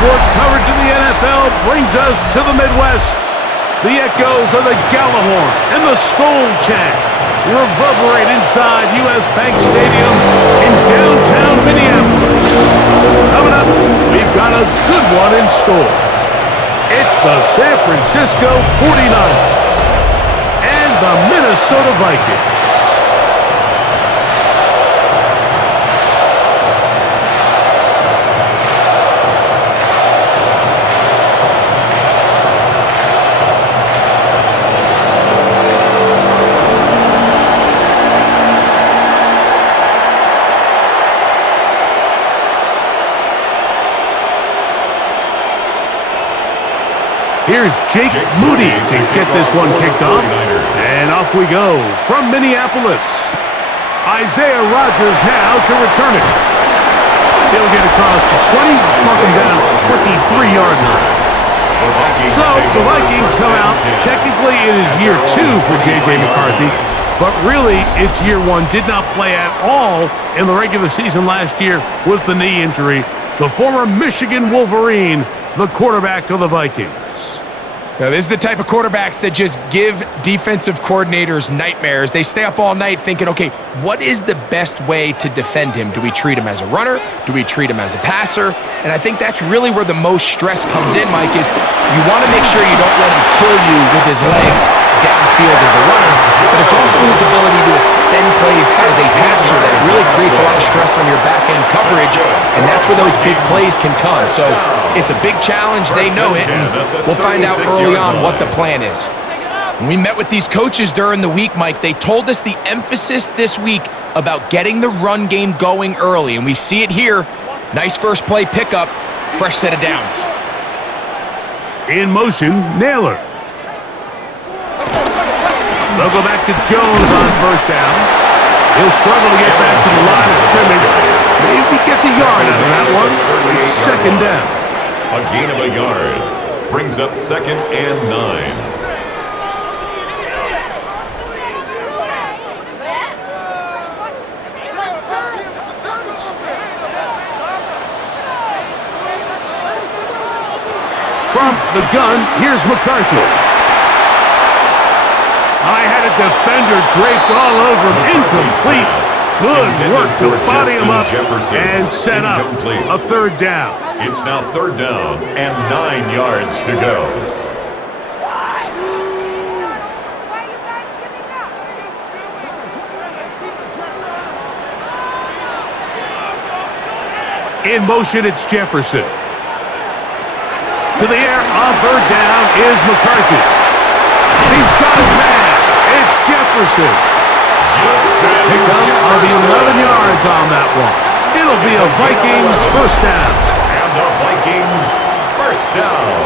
sports coverage in the NFL brings us to the Midwest. The echoes of the Gallahorn and the Skol chant reverberate inside U.S. Bank Stadium in downtown Minneapolis. Coming up, we've got a good one in store. It's the San Francisco 49ers and the Minnesota Vikings. Here's Jake Moody to get this one kicked off. And off we go from Minneapolis. Isaiah Rodgers now to return it. He'll get across the 20, mark him down at the 23-yard line. So the Vikings come out. Technically, it is year 2 for J.J. McCarthy, but really it's year 1. Did not play at all in the regular season last year with the knee injury. The former Michigan Wolverine, the quarterback of the Vikings. Now, this is the type of quarterbacks that just give defensive coordinators nightmares. They stay up all night thinking, okay, what is the best way to defend him? Do we treat him as a runner? Do we treat him as a passer? And I think that's really where the most stress comes in, Mike, is you want to make sure you don't let him kill you with his legs downfield as a runner, but it's also his ability to extend plays as a passer that really creates a lot of stress on your back-end coverage, and that's where those big plays can come. So it's a big challenge. They know it, and we'll find out early on what the plan is. When we met with these coaches during the week, Mike, they told us the emphasis this week about getting the run game going early, and we see it here. Nice first play pickup, fresh set of downs. In motion, Naylor. They'll go back to Jones on first down. He'll struggle to get back to the line of scrimmage. Maybe gets a yard out of that one. It's second down. A gain of a yard brings up 2nd and 9. From the gun, here's McCarthy. I had a defender draped all over him. Incomplete. Good work to body him up and set up a third down. It's now 3rd down and 9 yards to go. In motion, it's Jefferson. To the air on 3rd down is McCarthy. He's got his man. It's Jefferson. Pick up of 11 yards on that one. It'll be a Vikings first down. And the Vikings first down.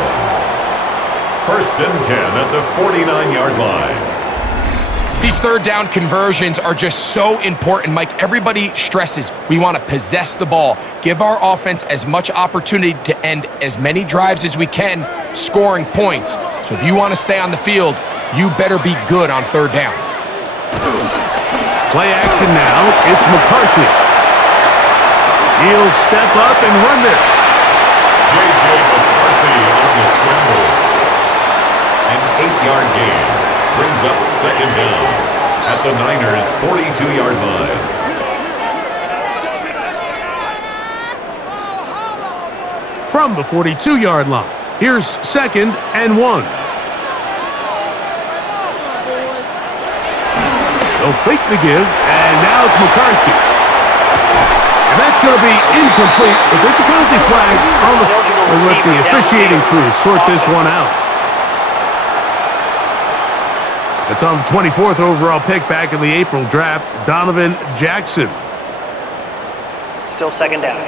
1st and 10 at the 49-yard line. These 3rd down conversions are just so important, Mike. Everybody stresses we want to possess the ball, give our offense as much opportunity to end as many drives as we can, scoring points. So if you want to stay on the field, you better be good on 3rd down. Play action now. It's McCarthy. He'll step up and run this. J.J. McCarthy on the scramble. An 8-yard gain. Brings up 2nd down at the Niners' 42-yard line. From the 42-yard line, here's 2nd and 1. They'll fake the give, and now it's McCarthy. And that's going to be incomplete, but there's a penalty flag on the... We'll let the officiating crew sort this one out. It's on the 24th overall pick back in the April draft, Donovan Jackson. Still 2nd down.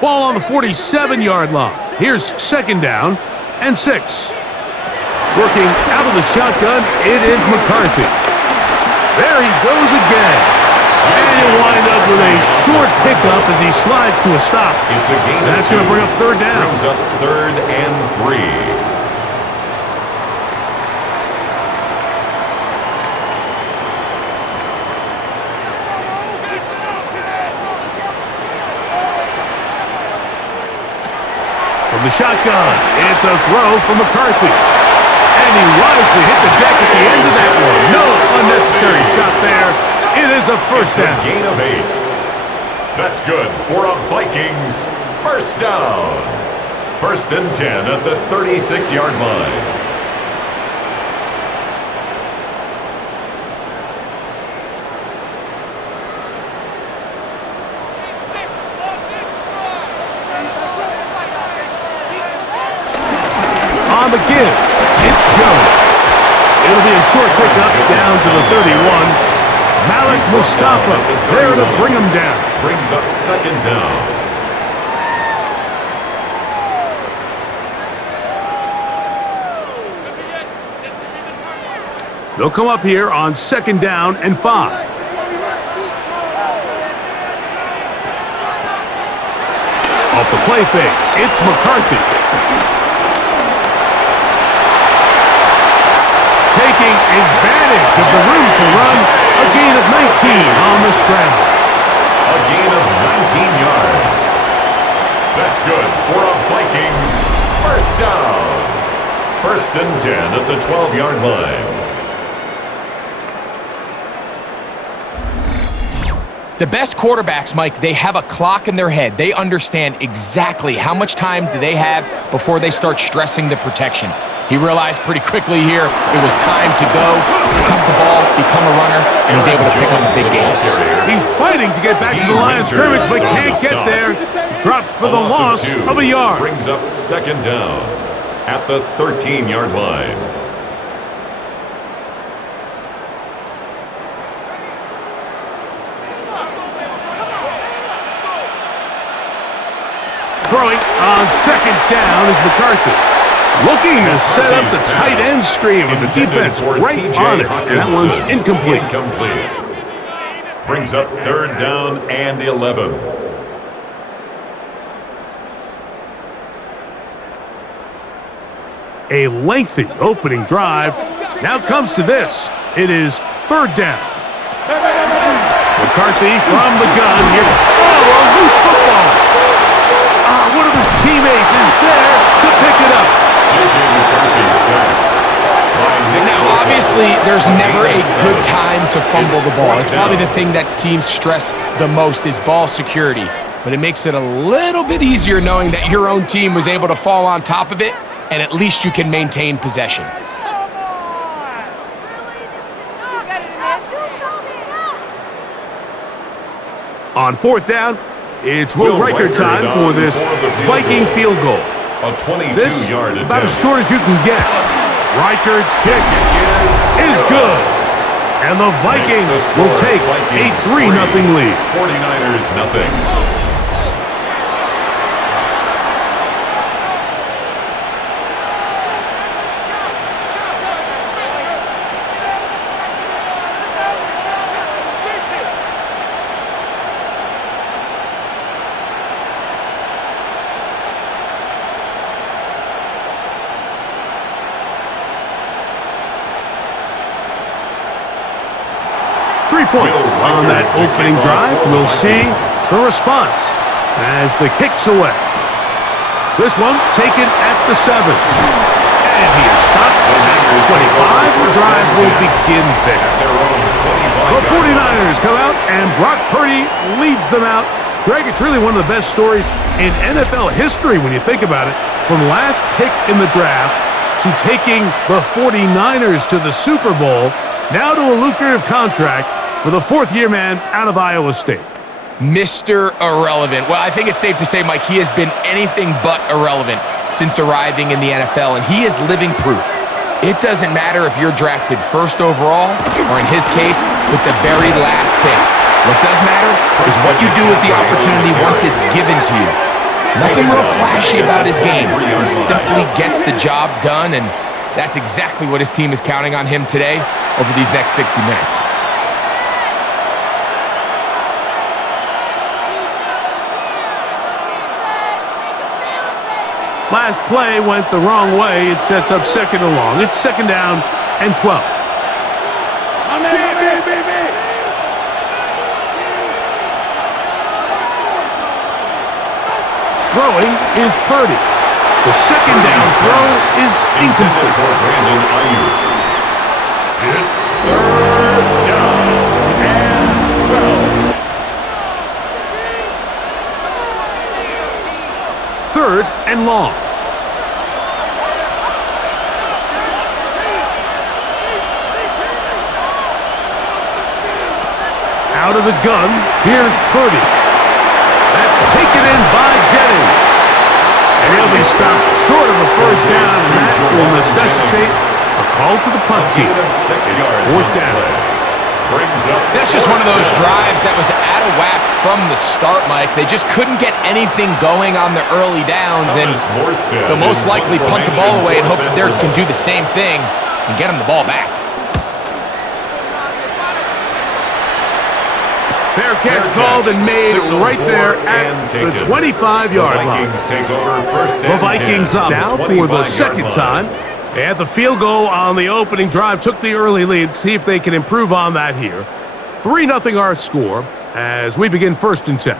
Ball on the 47-yard line. Here's 2nd down and 6. Working out of the shotgun, it is McCarthy. There he goes again. And he'll wind up with a short pickup as he slides to a stop. It's a gain. That's going to bring up 3rd down. Brings up 3rd and 3. From the shotgun, it's a throw from McCarthy. And he wisely hit the deck at the end of that one. No unnecessary shot there. It is a first down. Gain of 8. That's good for a Vikings first down. 1st and 10 at the 36-yard line. On the give, it's Jones. It'll be a short pickup down to the 31. Malik Mustafa there to bring him down. Brings up 2nd down. They'll come up here on 2nd down and 5. Off the play fake, it's McCarthy. Taking advantage of the room to run, a gain of 19 on the scramble. A gain of 19 yards. That's good for a Vikings first down. 1st and 10 at the 12-yard line. The best quarterbacks, Mike, they have a clock in their head. They understand exactly how much time do they have before they start stressing the protection. He realized pretty quickly here it was time to go, cut the ball, become a runner, and he's able to pick up a big game. He's fighting to get back to the line of scrimmage, but can't get there. Dropped for the loss of a yard. Brings up 2nd down at the 13-yard line. Throwing on 2nd down is McCarthy. Looking to set up the tight end screen with the defense right on it, and that one's incomplete. Brings up 3rd down and 11. A lengthy opening drive. Now comes to this. It is 3rd down. McCarthy from the gun here. Oh, a loose football. One of his teammates is there to pick it up. Now, obviously, there's never a good time to fumble the ball. It's probably the thing that teams stress the most is ball security. But it makes it a little bit easier knowing that your own team was able to fall on top of it, and at least you can maintain possession. On 4th down, it's Will Reichert time for this Viking field goal. A 22-yard This attempt. about as short as you can get. Reichert's kick is good. And the Vikings will take a 3-0 lead. 49ers nothing. Points on that opening drive. We'll see the response as the kick's away. This one taken at the 7. And he is stopped at the 25. The drive will begin there. The 49ers come out and Brock Purdy leads them out. Greg, it's really one of the best stories in NFL history when you think about it. From last pick in the draft to taking the 49ers to the Super Bowl, now to a lucrative contract for the 4th-year man out of Iowa State. Mr. Irrelevant. Well, I think it's safe to say, Mike, he has been anything but irrelevant since arriving in the NFL, and he is living proof. It doesn't matter if you're drafted 1st overall, or in his case, with the very last pick. What does matter is what you do with the opportunity once it's given to you. Nothing real flashy about his game. He simply gets the job done, and that's exactly what his team is counting on him today over these next 60 minutes. Last play went the wrong way. It sets up 2nd and long. It's 2nd down and 12. Throwing is Purdy. The second down throw is incomplete. For Brandon Ayuk. It's third down and 12. Third and long. Out of the gun, here's Purdy. That's taken in by Jennings. And he'll be stopped short of a first down, and that will necessitate a call to the punt team. Fourth down. That's just one of those drives that was out of whack from the start, Mike. They just couldn't get anything going on the early downs, and they'll most likely punt the ball away and hope that they can do the same thing and get them the ball back. Fair catch called and made right there at the 25-yard line. The Vikings up now for the second time. They had the field goal on the opening drive, took the early lead. See if they can improve on that here. 3-0 our score as we begin 1st and 10.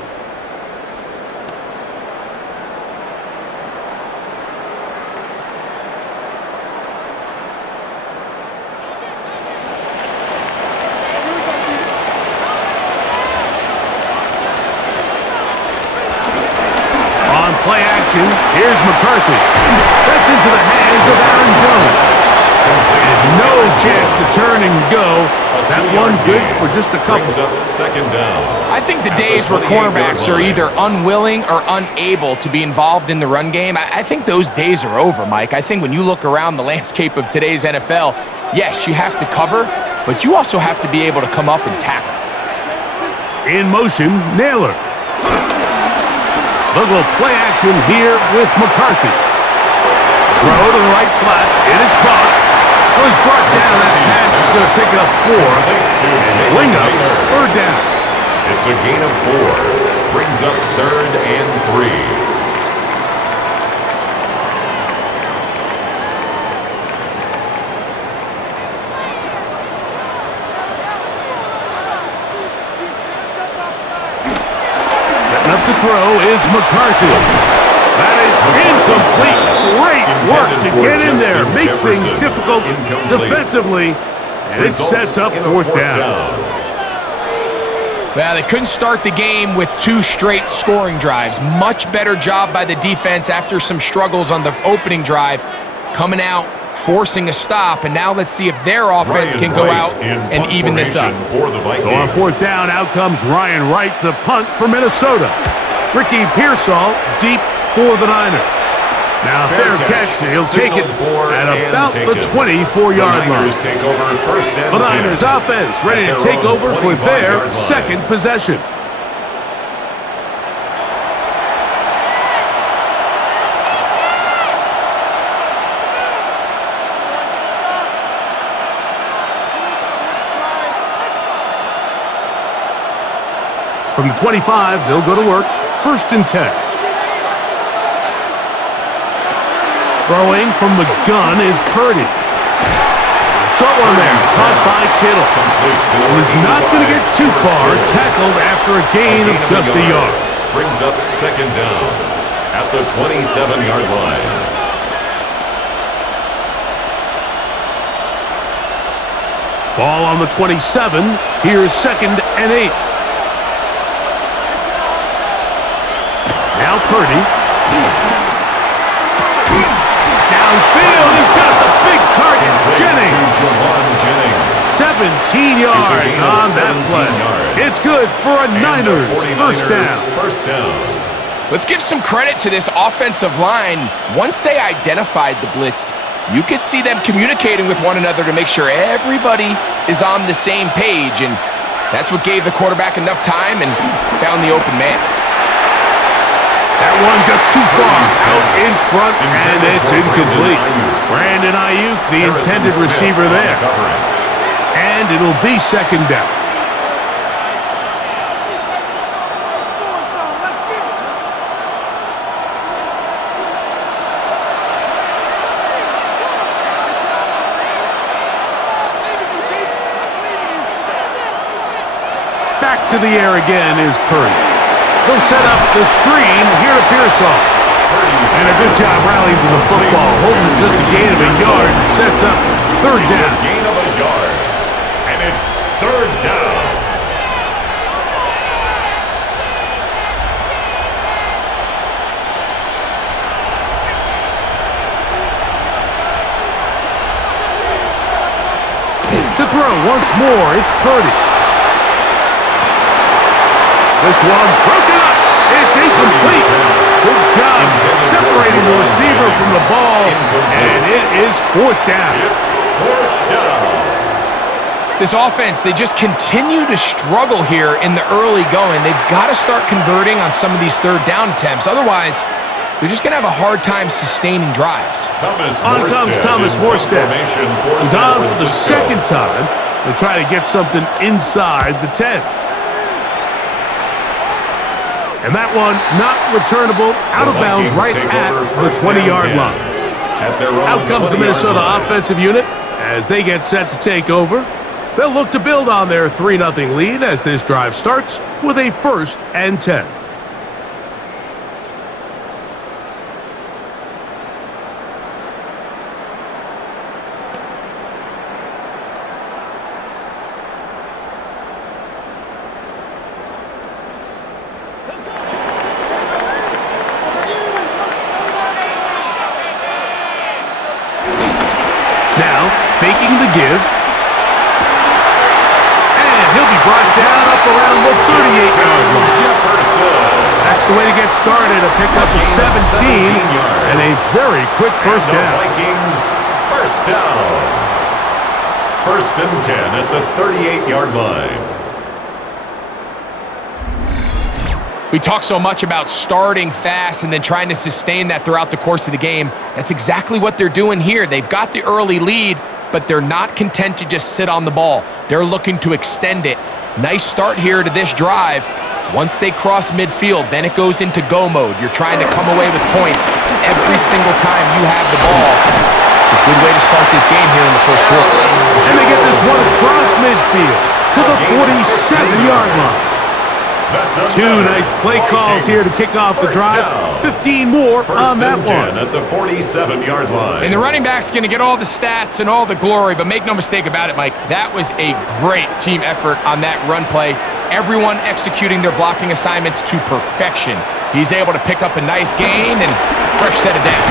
Play action. Here's McCarthy. That's into the hands of Aaron Jones. There's no chance to turn and go. That one good for just a couple. Second down. I think the days where cornerbacks are either unwilling or unable to be involved in the run game, I think those days are over, Mike. I think when you look around the landscape of today's NFL, yes, you have to cover, but you also have to be able to come up and tackle. In motion, Naylor. They'll go play action here with McCarthy. Throw to the right flat. It is caught. So he's brought down. That pass is going to pick up 4. And bring up 3rd down. It's a gain of 4. Brings up 3rd and 3. Up to throw is McCarthy. That is incomplete. Great work to get in there, make things difficult defensively, and it sets up 4th down. Well, they couldn't start the game with 2 straight scoring drives. Much better job by the defense after some struggles on the opening drive, coming out, forcing a stop, and now let's see if their offense can go out and even this up. So on 4th down, out comes Ryan Wright to punt for Minnesota. Ricky Pearsall deep for the Niners. Now fair catch, he'll take it at about the 24-yard line. The Niners offense ready to take over for their second possession. From the 25, they'll go to work. 1st and 10. Throwing from the gun is Purdy. Short one there, caught by Kittle. He's not going to get too far, tackled after a gain of just a yard. Brings up 2nd down at the 27-yard line. Ball on the 27. Here's 2nd and 8. Now Purdy. Downfield, he's got the big target, Jennings. 17 yards on that play. It's good for a Niners first down. Let's give some credit to this offensive line. Once they identified the blitz, you could see them communicating with one another to make sure everybody is on the same page, and that's what gave the quarterback enough time and found the open man. That one just too far out in front, and it's incomplete. Brandon Ayuk, the intended receiver there. And it'll be 2nd down. Back to the air again is Purdy. He'll set up the screen here to Pearsall. And a good job rallying to the football, holding just a gain of a yard, and sets up third It's down. a gain of a yard, and it's third down. To throw once more, it's Purdy. This one broken up. It's incomplete. Good job separating the receiver from the ball, and it is fourth down. It's fourth down. This offense, they just continue to struggle here in the early going. They've got to start converting on some of these third down attempts. Otherwise, they're just going to have a hard time sustaining drives. On comes Thomas Morstead. He's on for the second time to try to get something inside the 10. And that one not returnable, out of bounds right at the 20-yard line. Out comes the Minnesota offensive unit as they get set to take over. They'll look to build on their 3-0 lead as this drive starts with a 1st and 10. Now, faking the give. And he'll be brought down up around the 38-yard line. That's the way to get started. A pickup of 17 and a very quick first down. Vikings first down. 1st and 10 at the 38-yard line. We talk so much about starting fast and then trying to sustain that throughout the course of the game. That's exactly what they're doing here. They've got the early lead, but they're not content to just sit on the ball. They're looking to extend it. Nice start here to this drive. Once they cross midfield, then it goes into go mode. You're trying to come away with points every single time you have the ball. It's a good way to start this game here in the first quarter. And they get this one across midfield to the 47-yard line. Two nice play calls here to kick off the drive. 15 more on that one. At the 47-yard line. And the running back's going to get all the stats and all the glory, but make no mistake about it, Mike, that was a great team effort on that run play. Everyone executing their blocking assignments to perfection. He's able to pick up a nice gain and fresh set of downs.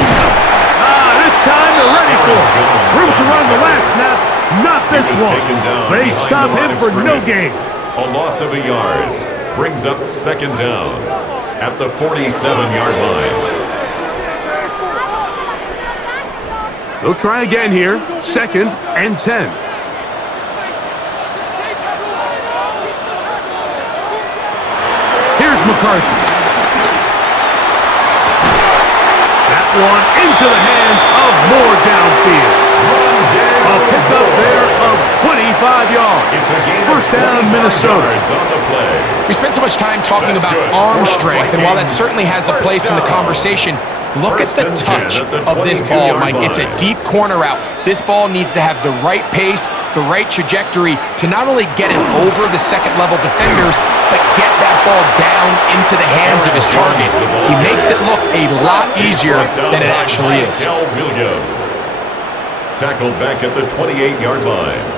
This time they're ready for it. Room to run the last snap, not this one. They stop him for no gain. A loss of a yard. Brings up 2nd down at the 47-yard line. They'll try again here. 2nd and 10. Here's McCarthy. That one into the hands of Moore downfield. A pickup there of 25 yards. First down, Minnesota. We spent so much time talking about arm strength, and while that certainly has a place in the conversation, look at the touch of this ball, Mike. It's a deep corner route. This ball needs to have the right pace, the right trajectory to not only get it over the second-level defenders, but get that ball down into the hands of his target. He makes it look a lot easier than it actually is. Tackled back at the 28-yard line.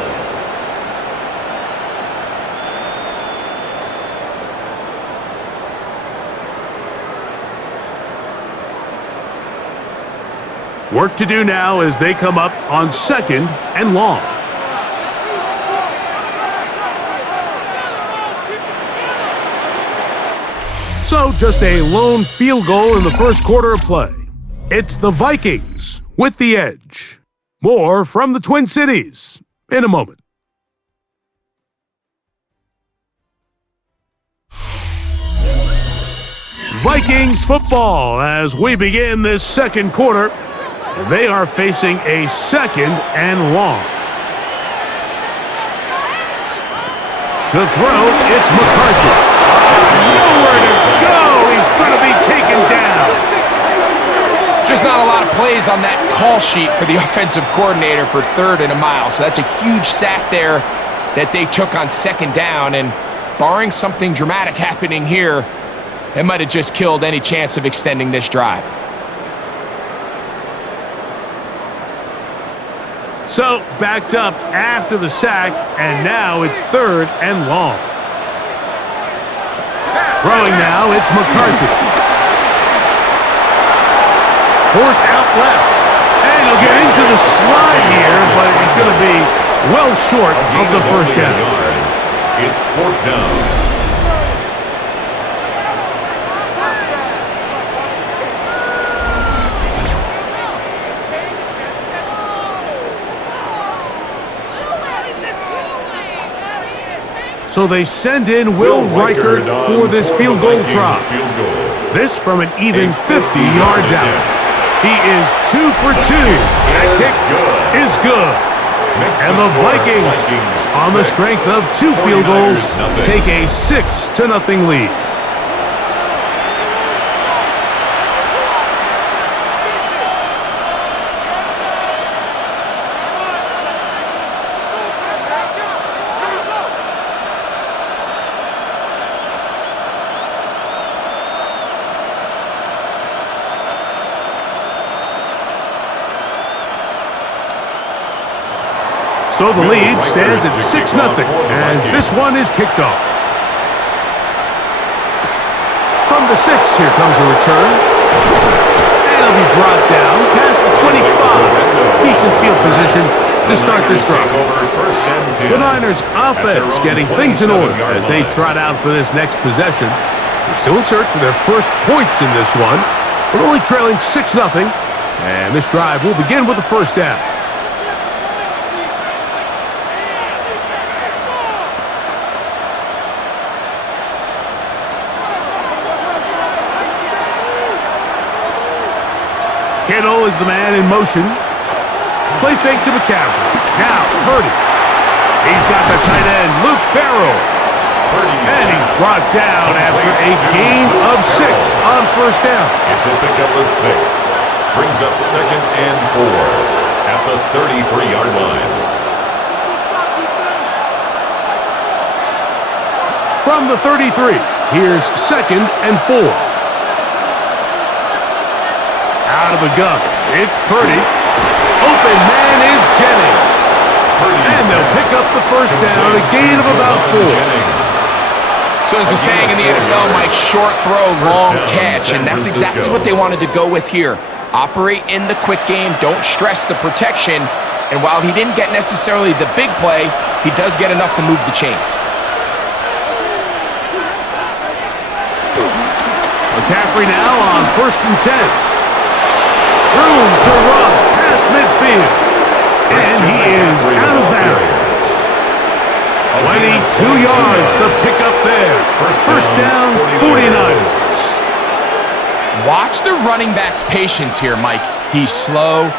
Work to do now as they come up on 2nd and long. So just a lone field goal in the first quarter of play. It's the Vikings with the edge. More from the Twin Cities in a moment. Vikings football as we begin this second quarter. And they are facing a 2nd and long. To throw, it's McCarthy. Nowhere to go. He's going to be taken down. Just not a lot of plays on that call sheet for the offensive coordinator for 3rd and a mile. So that's a huge sack there that they took on 2nd down. And barring something dramatic happening here, it might have just killed any chance of extending this drive. So, backed up after the sack, and now it's 3rd and long. Throwing now, it's McCarthy. Forced out left. And he'll get into the slide here, but he's going to be well short of the first down. It's 4th down. So they send in Will Reichert for this field goal try. This from an even 50 yards out. He is 2 for 2. That kick is good. And the Vikings, on the strength of 2 field goals, take a 6-0 lead. So the lead stands at 6-0 as this one is kicked off. From the 6, here comes a return. And it'll be brought down past the 25. Decent field position to start this drive. The Niners offense getting things in order as they trot out for this next possession. They're still in search for their first points in this one. We're only trailing 6-0. And this drive will begin with the first down. Kittle is the man in motion. Play fake to McCaffrey. Now, Purdy. He's got the tight end, Luke Farrell. And he's brought down after a gain of 6 on first down. It's a pickup of 6. Brings up 2nd and 4 at the 33-yard line. From the 33, here's 2nd and 4. Out of the gun, it's Purdy. Open man is Jennings. And they'll pick up the first down, a gain of about 4. So there's a saying in the NFL, Mike, short throw, long catch, and that's exactly what they wanted to go with here. Operate in the quick game, don't stress the protection, and while he didn't get necessarily the big play, he does get enough to move the chains. McCaffrey now on 1st and 10. Room to run past midfield. And he is out of bounds. 22 yards the pickup there. First down, 49ers. Watch the running back's patience here, Mike. He's slow,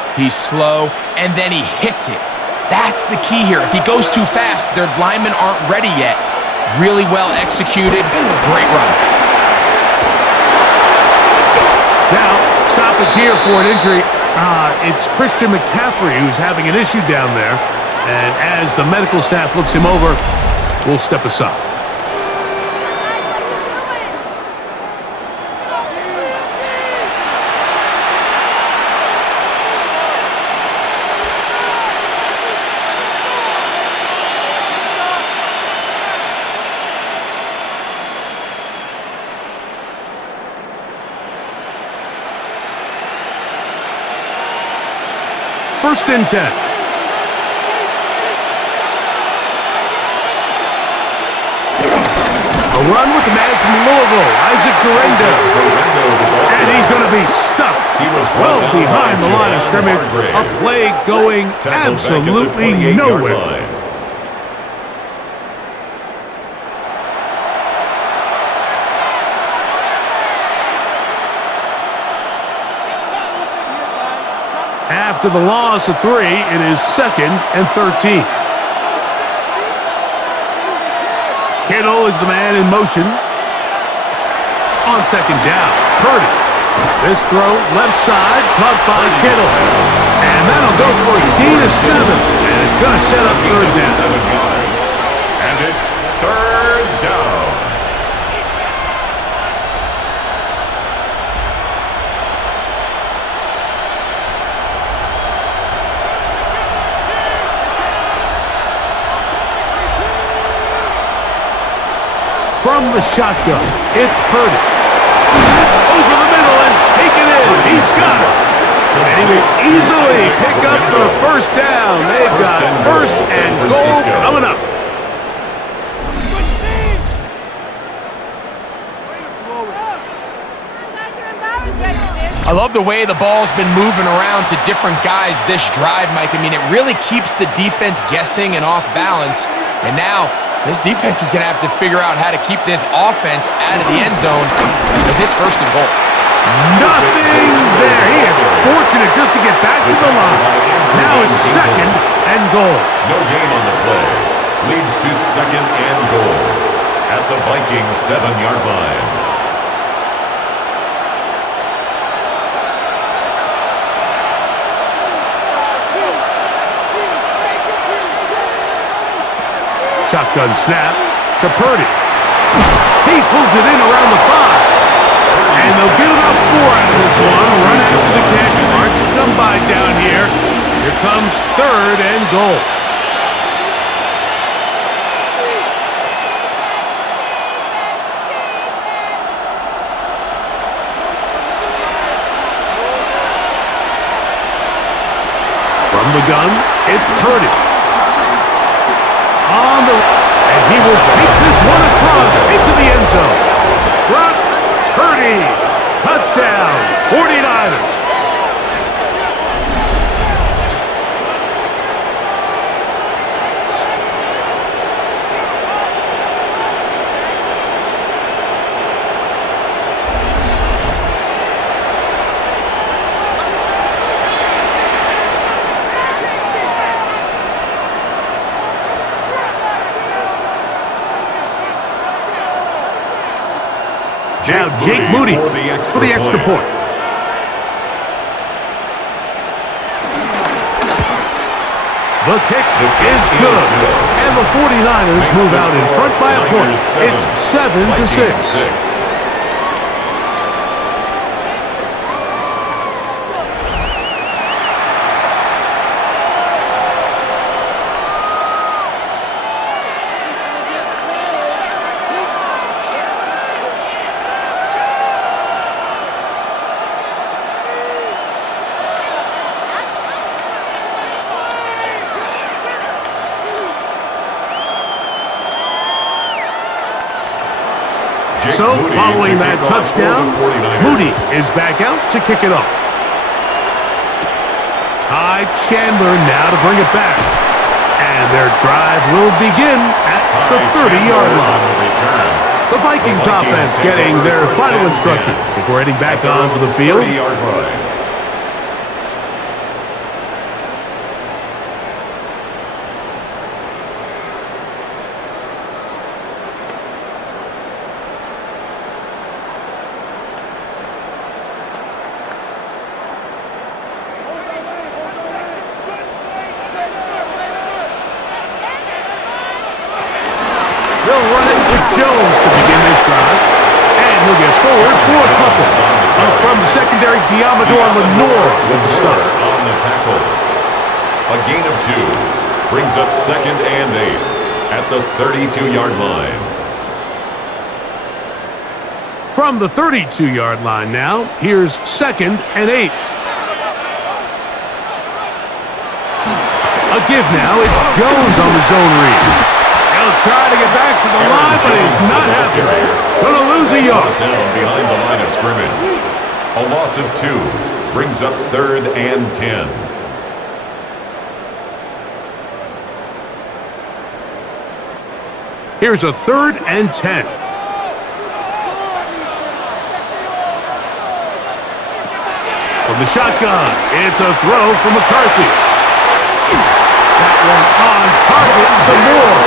and then he hits it. That's the key here. If he goes too fast, their linemen aren't ready yet. Really well executed. Great run. Now, stoppage here for an injury. It's Christian McCaffrey who's having an issue down there. And as the medical staff looks him over, we'll step aside. First and 10. A run with the man from Louisville, Isaac Guerrero. And he's going to be stuck well behind the line of scrimmage. A play going absolutely nowhere. After the loss of 3, it is 2nd and 13. Kittle is the man in motion. On 2nd down, Purdy. This throw left side, caught by Kittle. And that'll go for a gain of 7. And it's going to set up 3rd down. 7 yards. And it's 3rd down. the shotgun. It's Purdy. Over the middle and taken in. He's got it. And he will easily pick up the first down. They've got first and goal coming up. I love the way the ball's been moving around to different guys this drive, Mike. I mean, it really keeps the defense guessing and off balance. And now, this defense is going to have to figure out how to keep this offense out of the end zone as it's first and goal. Nothing there. He is fortunate just to get back to the line. Now it's second and goal. No gain on the play. Leads to second and goal at the Vikings 7-yard line. Shotgun snap to Purdy. He pulls it in around the 5. And they'll get about 4 out of this one. Run after the cash mark to come by down here. Here comes third and goal. From the gun, it's Purdy. And he will take this one across into the end zone. Brock Purdy, touchdown, 49ers. Now Jake Moody for the extra point. The kick is good. And the 49ers move out in front by a point. It's 7-6. So, following that touchdown, Moody is back out to kick it off. Ty Chandler now to bring it back. And their drive will begin at the 30-yard line. The Vikings offense getting their final instructions before heading back onto the field. They'll run it with Jones to begin this drive. And he'll get forward for a couple. Up from the secondary, Diamador Lenore with the start. On the tackle. A gain of 2 brings up second and 8 at the 32-yard line. From the 32-yard line now, here's second and 8. A give now, it's Jones on the zone read. He'll try to get back to the line, but he's not happy. Gonna lose a yard. Down behind the line of scrimmage. A loss of 2 brings up third and 10. Here's a third and 10. From the shotgun, it's a throw from McCarthy. That one on target to Moore.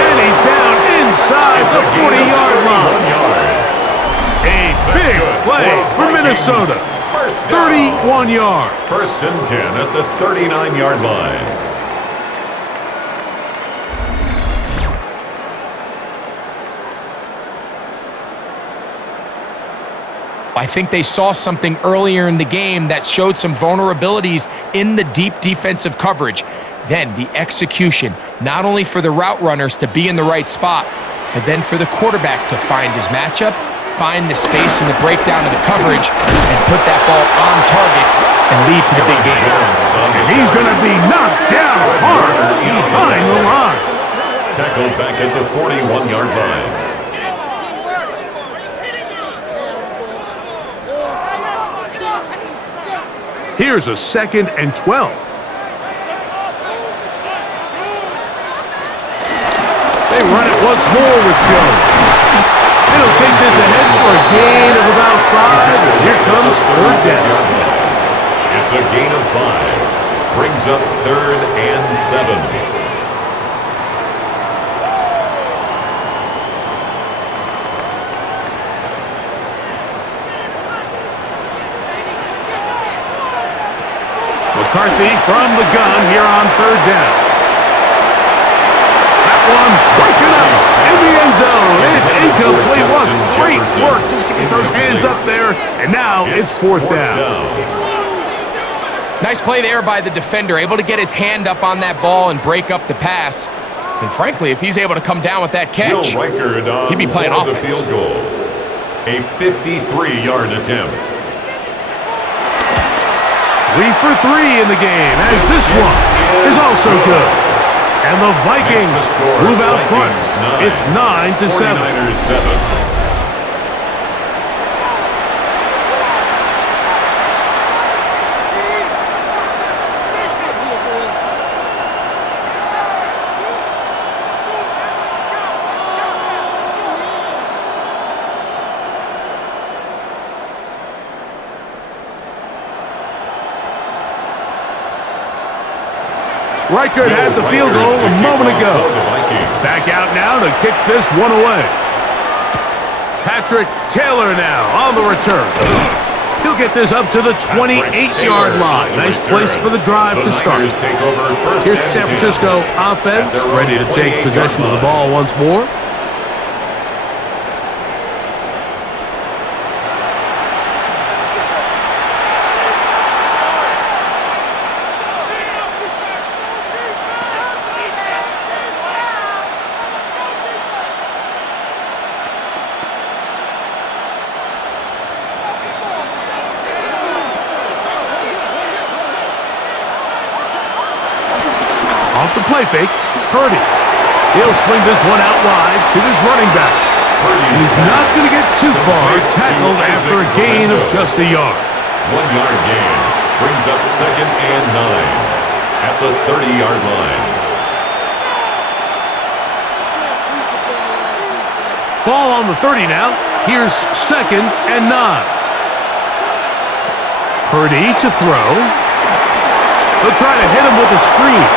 And he's down inside the 40-yard line. A big play for Minnesota. 31 yards. First and 10 at the 39-yard line. I think they saw something earlier in the game that showed some vulnerabilities in the deep defensive coverage. Then the execution, not only for the route runners to be in the right spot, but then for the quarterback to find his matchup, find the space and the breakdown of the coverage, and put that ball on target and lead to the big game. And he's going to be knocked down hard behind the line. Tackled back at the 41-yard line. Here's a 2nd and 12. They run it once more with Jones. He'll take this ahead for a gain of about 5. And here comes 3rd down. It's a gain of 5. Brings up 3rd and 7. McCarthy from the gun here on 3rd down. That one breaking up in the end zone. It's incomplete. What great work just to get those hands up there. And now it's 4th down. Nice play there by the defender, able to get his hand up on that ball and break up the pass. And frankly, if he's able to come down with that catch, he'd be playing offense. Field goal. A 53-yard attempt. 3 for 3 in the game, as this one is also good. And the Vikings move out front. It's 9-7. 49ers 7. Reichert had the field goal a moment ago. Back out now to kick this one away. Patrick Taylor now on the return. He'll get this up to the 28-yard line. Nice place for the drive to start. Here's the San Francisco offense, ready to take possession of the ball once more. Off the play fake, Purdy. He'll swing this one out wide to his running back. He's not going to get too far, tackled after a gain of just a yard. 1-yard gain brings up 2nd and 9 at the 30-yard line. Ball on the 30 now. Here's 2nd and 9. Purdy to throw. They'll try to hit him with a screen.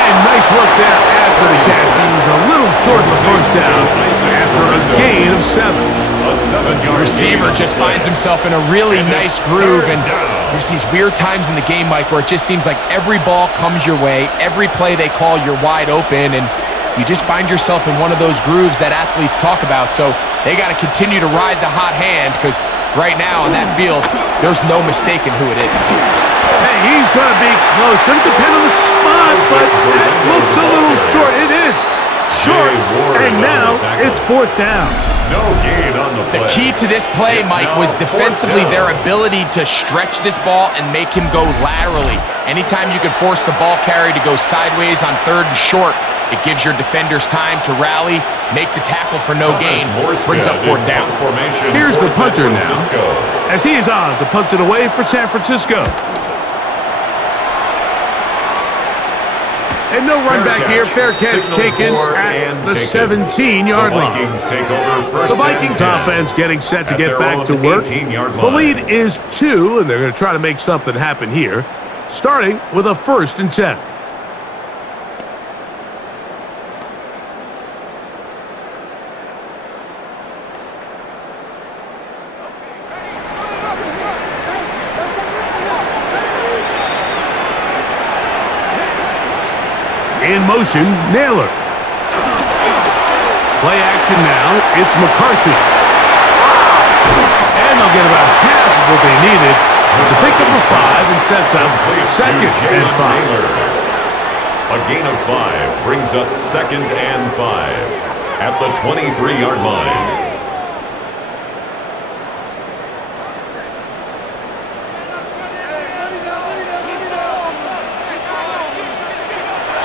And nice work there after the catch. He was a little short of the 1st down after a gain of 7. A 7-yard Receiver just finds himself in a really nice groove, and there's these weird times in the game, Mike, where it just seems like every ball comes your way, every play they call, you're wide open, and you just find yourself in one of those grooves that athletes talk about. So they got to continue to ride the hot hand, because right now on that field, there's no mistaking who it is. Hey, he's going to be close. Going to depend on the spot, but that looks a little short. It is short, and now it's 4th down. No gain on the play. The key to this play, Mike, was defensively their ability to stretch this ball and make him go laterally. Anytime you can force the ball carrier to go sideways on 3rd and short, it gives your defenders time to rally, make the tackle for no gain, brings up 4th down. Here's the punter now, as he is on to punt it away for San Francisco. And no run back here. Fair catch taken at the 17-yard line. The Vikings offense getting set to get back to work. The lead is 2, and they're going to try to make something happen here, starting with a 1st and 10. In motion, Naylor. Play action now, it's McCarthy. And they'll get about half of what they needed to pick up a 5 and sets up 2nd and 5. A gain of 5 brings up 2nd and 5. at the 23-yard line.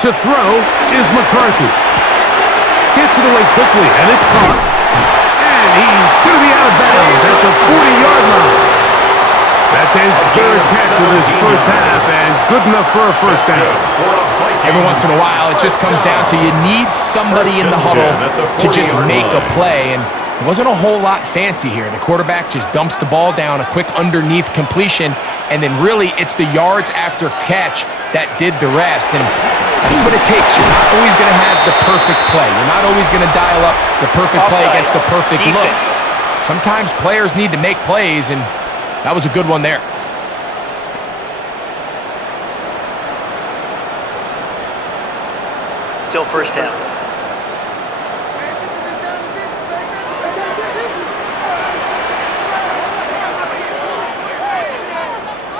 To throw is McCarthy. Gets it away quickly, and it's caught. And he's going to be out of bounds at the 40-yard line. That's his third catch of this first half, and good enough for a first down. Every once in a while, it just comes down to you need somebody in the huddle to just make a play, and it wasn't a whole lot fancy here. The quarterback just dumps the ball down, a quick underneath completion, and then really it's the yards after catch that did the rest. And that's what it takes. You're not always going to have the perfect play. You're not always going to dial up the perfect play against the perfect look. Sometimes players need to make plays, and that was a good one there. Still first down.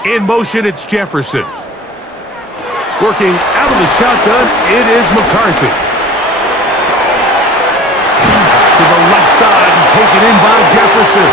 In motion, it's Jefferson. Working out of the shotgun, it is McCarthy. That's to the left side and taken in by Jefferson.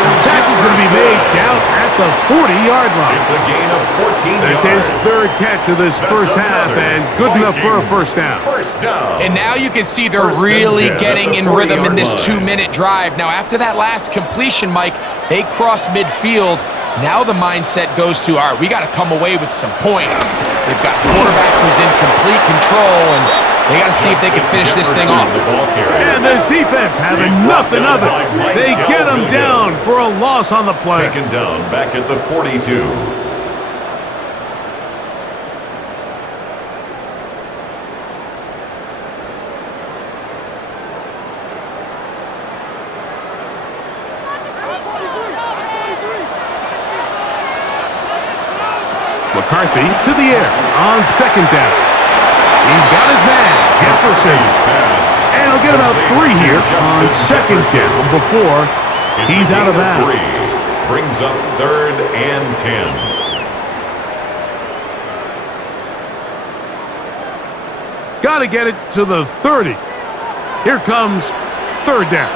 The tackle's going to be made down at the 40-yard line. It's a gain of 14 yards. That's his third catch of this first half, and good enough for a first down. First down. And now you can see they're really getting in rhythm in this 2-minute drive. Now, after that last completion, Mike, they cross midfield. Now the mindset goes to, all right, we got to come away with some points. They've got a quarterback who's in complete control, and they got to see if they can finish this thing off. And this defense having nothing of it. They get him down for a loss on the play. Taken down back at the 42. McCarthy to the air on second down. He's got his man, Jefferson. And he'll get about 3 here on second down before he's out of bounds. Brings up 3rd and 10. Got to get it to the 30. Here comes 3rd down.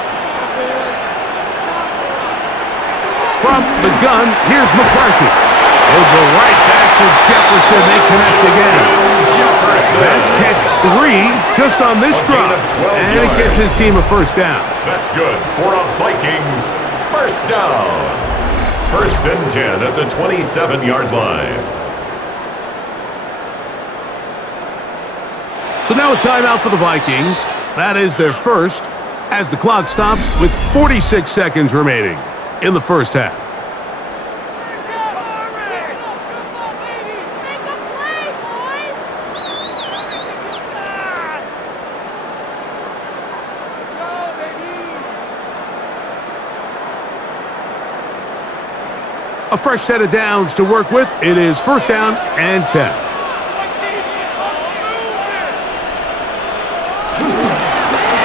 From the gun, here's McCarthy. He'll go right back to Jefferson. They connect again. That's catch 3 just on this drive. And it gets his team a first down. That's good for a Vikings first down. 1st and 10 at the 27-yard line. So now a timeout for the Vikings. That is their first as the clock stops with 46 seconds remaining in the first half. A fresh set of downs to work with. It is 1st down and 10.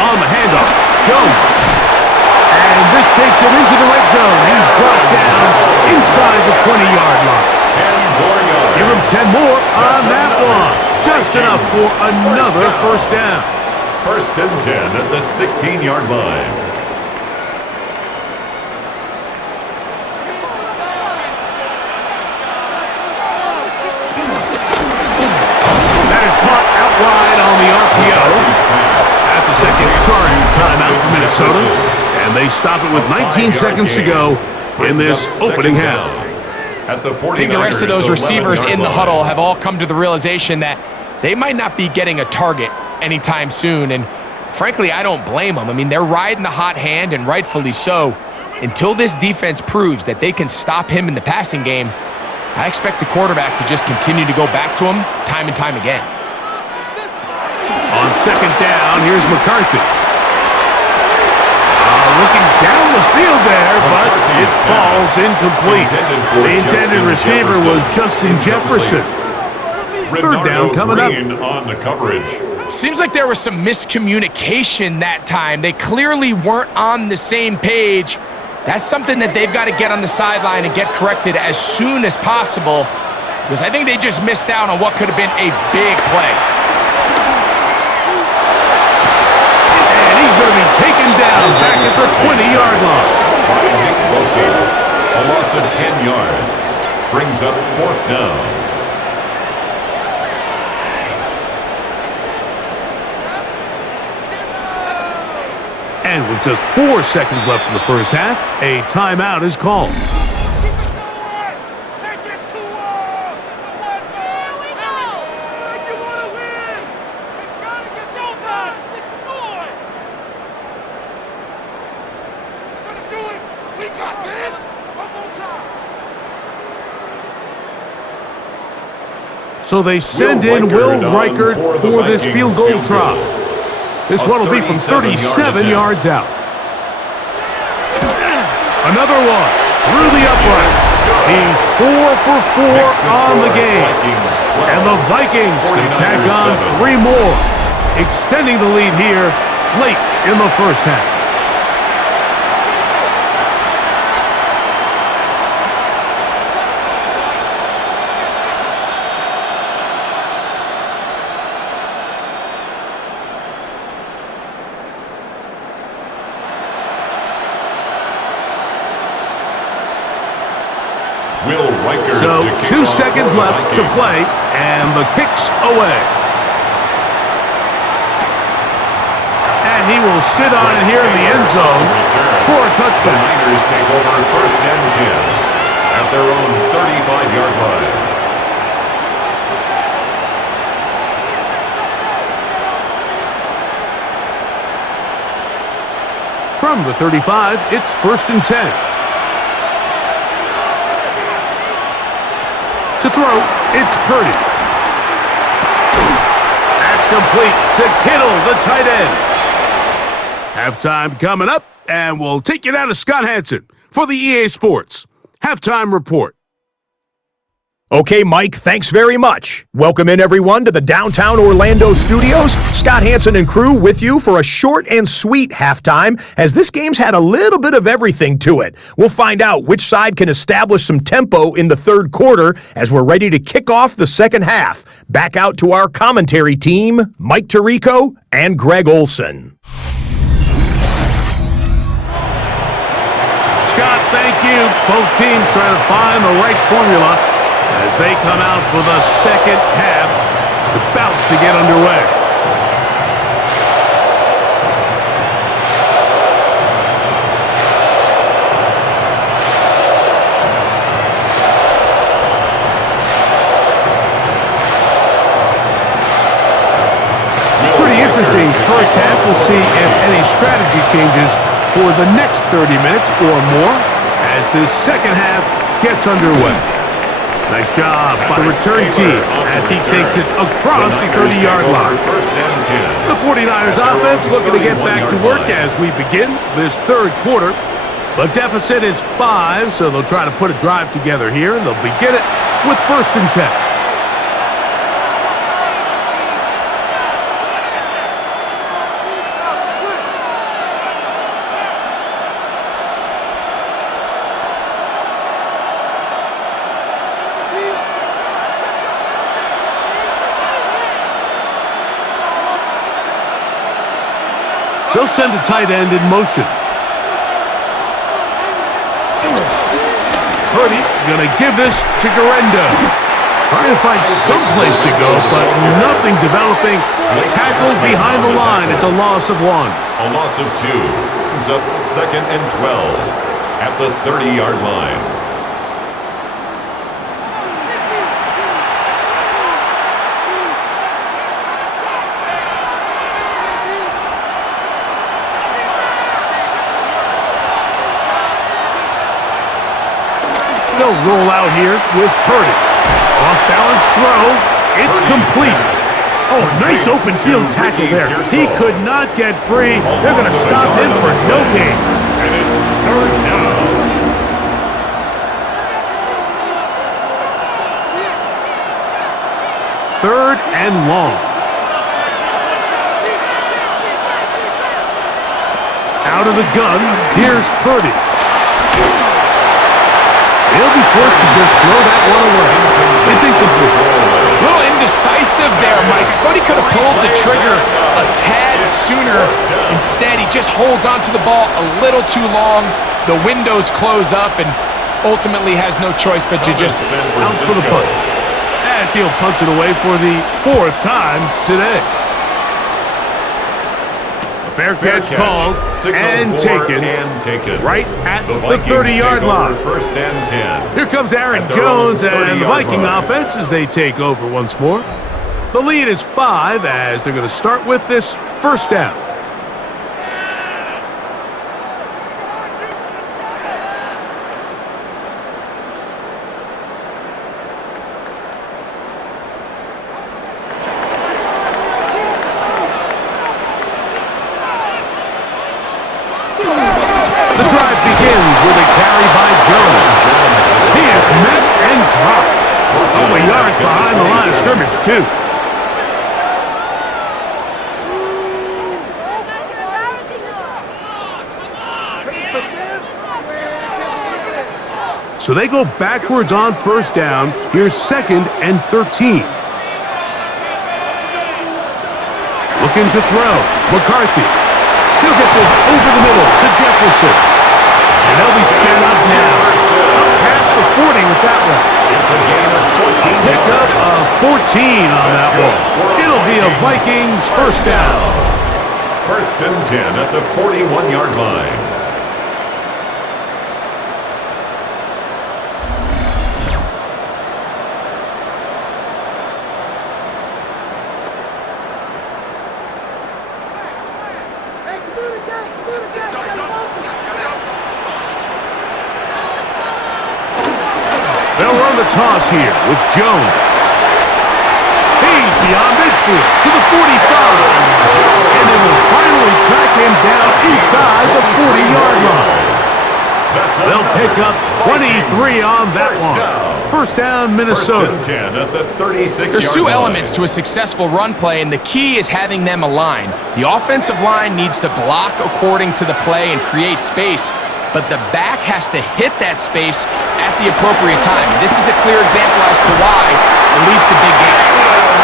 On the handoff, Jones. And this takes him into the red zone. He's brought down inside the 20-yard line. 10 more yards. Give him 10 more on that one. Just enough for another first down. 1st and 10 at the 16-yard line. Wide on the RPO. That's a second charging timeout for Minnesota. And they stop it with 19 seconds to go in this opening half. I think the rest of those receivers in the huddle have all come to the realization that they might not be getting a target anytime soon. And frankly, I don't blame them. I mean, they're riding the hot hand, and rightfully so. Until this defense proves that they can stop him in the passing game, I expect the quarterback to just continue to go back to him time and time again. On second down, here's McCarthy. Looking down the field there, but it falls incomplete. The intended receiver was Justin Jefferson. 3rd down coming up. On the coverage. Seems like there was some miscommunication that time. They clearly weren't on the same page. That's something that they've got to get on the sideline and get corrected as soon as possible, because I think they just missed out on what could have been a big play. to 10 yards. Brings up 4th down. And with just 4 seconds left in the first half, a timeout is called. So they send in Will Reichert for this field goal try. This one will be from 37 yards out. Another one through the uprights. He's 4 for 4 on the game. And the Vikings can tack on 3 more, extending the lead here late in the first half. So 2 seconds left to play, and the kick's away. And he will sit on it here in the end zone for a touchback. The Niners take over 1st and 10 at their own 35-yard line. From the 35, it's 1st and 10. To throw, it's Purdy. That's complete to Kittle, the tight end. Halftime coming up, and we'll take you down to Scott Hansen for the EA Sports Halftime Report. Okay, Mike, thanks very much. Welcome in, everyone, to the downtown Orlando studios. Scott Hansen and crew with you for a short and sweet halftime, as this game's had a little bit of everything to it. We'll find out which side can establish some tempo in the third quarter as we're ready to kick off the second half. Back out to our commentary team, Mike Tirico and Greg Olson. Scott, thank you. Both teams trying to find the right formula as they come out for the second half. It's about to get underway. Pretty interesting first half. We'll see if any strategy changes for the next 30 minutes or more as this second half gets underway. Nice job by the return team as he takes it across the 30-yard line. The 49ers offense looking to get back to work as we begin this third quarter. The deficit is 5, so they'll try to put a drive together here, and they'll begin it with 1st and 10. They'll send a tight end in motion. Purdy going to give this to Garendo. Trying to find some place to go, but nothing developing. Tackled behind the line. It's a loss of 1. A loss of 2. Brings up 2nd and 12 at the 30-yard line. They'll roll out here with Purdy. Off-balance throw. It's complete. Oh, nice open field tackle there. He could not get free. They're going to stop him for no gain. And it's 3rd down. Third and long. Out of the gun, here's Purdy. He'll be forced to just throw that one away. It's incomplete. A little indecisive there, Mike. I thought he could have pulled the trigger a tad sooner. Instead, he just holds onto the ball a little too long. The windows close up, and ultimately has no choice but to just out for the punt. As he'll punt it away for the 4th time today. A fair catch called and taken right at the 30-yard line. First and 10. Here comes Aaron Jones and the Viking offense as they take over once more. The lead is 5 as they're going to start with this first down. The drive begins with a carry by Jones. He is met and dropped. Couple yards behind the line of scrimmage, too. So they go backwards on first down. Here's 2nd and 13. Looking to throw. McCarthy. He'll get this over the middle to Jefferson. And they'll be set up now. Up past the 40 with that one. It's a gain of 14 Pick up of 14 on that one. It'll be a Vikings first down. First and 10 at the 41-yard line. They'll run the toss here with Jones. He's beyond midfield to the 45. And they will finally track him down inside the 40-yard line. They'll pick up 23 on that one. First down, Minnesota. First and 10 at the 36-yard line. There's two elements to a successful run play, and the key is having them aligned. The offensive line needs to block according to the play and create space, but the back has to hit that space at the appropriate time. And this is a clear example as to why it leads to big gains.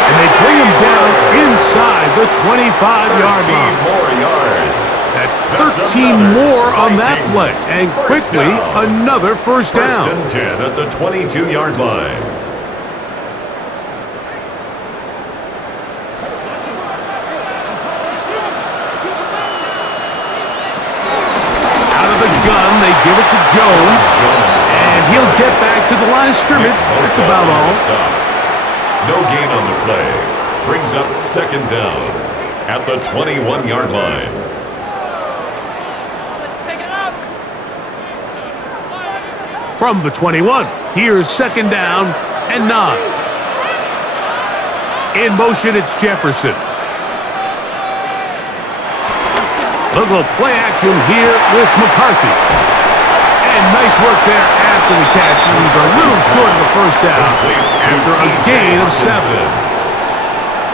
And they bring him down inside the 25-yard line. More yards. That's 13 more on that play. And quickly, another first down. First and 10 at the 22-yard line. The gun, they give it to Jones, and he'll get back to the line of scrimmage. That's about all. No gain on the play. Brings up 2nd down at the 21-yard line. From the 21, here's 2nd down and 9. In motion, it's Jefferson. Little play action here with McCarthy. And nice work there after the catch. He's a little short of the first down after a gain of 7.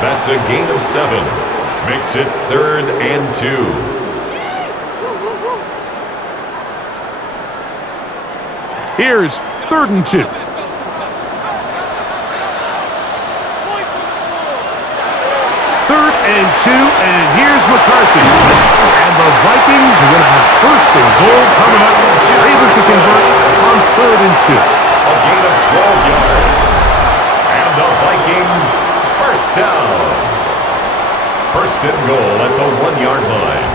That's a gain of 7. Makes it 3rd and 2. Here's 3rd and 2. 3rd and 2, and here's McCarthy. And the Vikings are going to have 1st and goal coming up. Able to convert on 3rd and 2. A gain of 12 yards. And the Vikings first down. 1st and goal at the 1-yard line.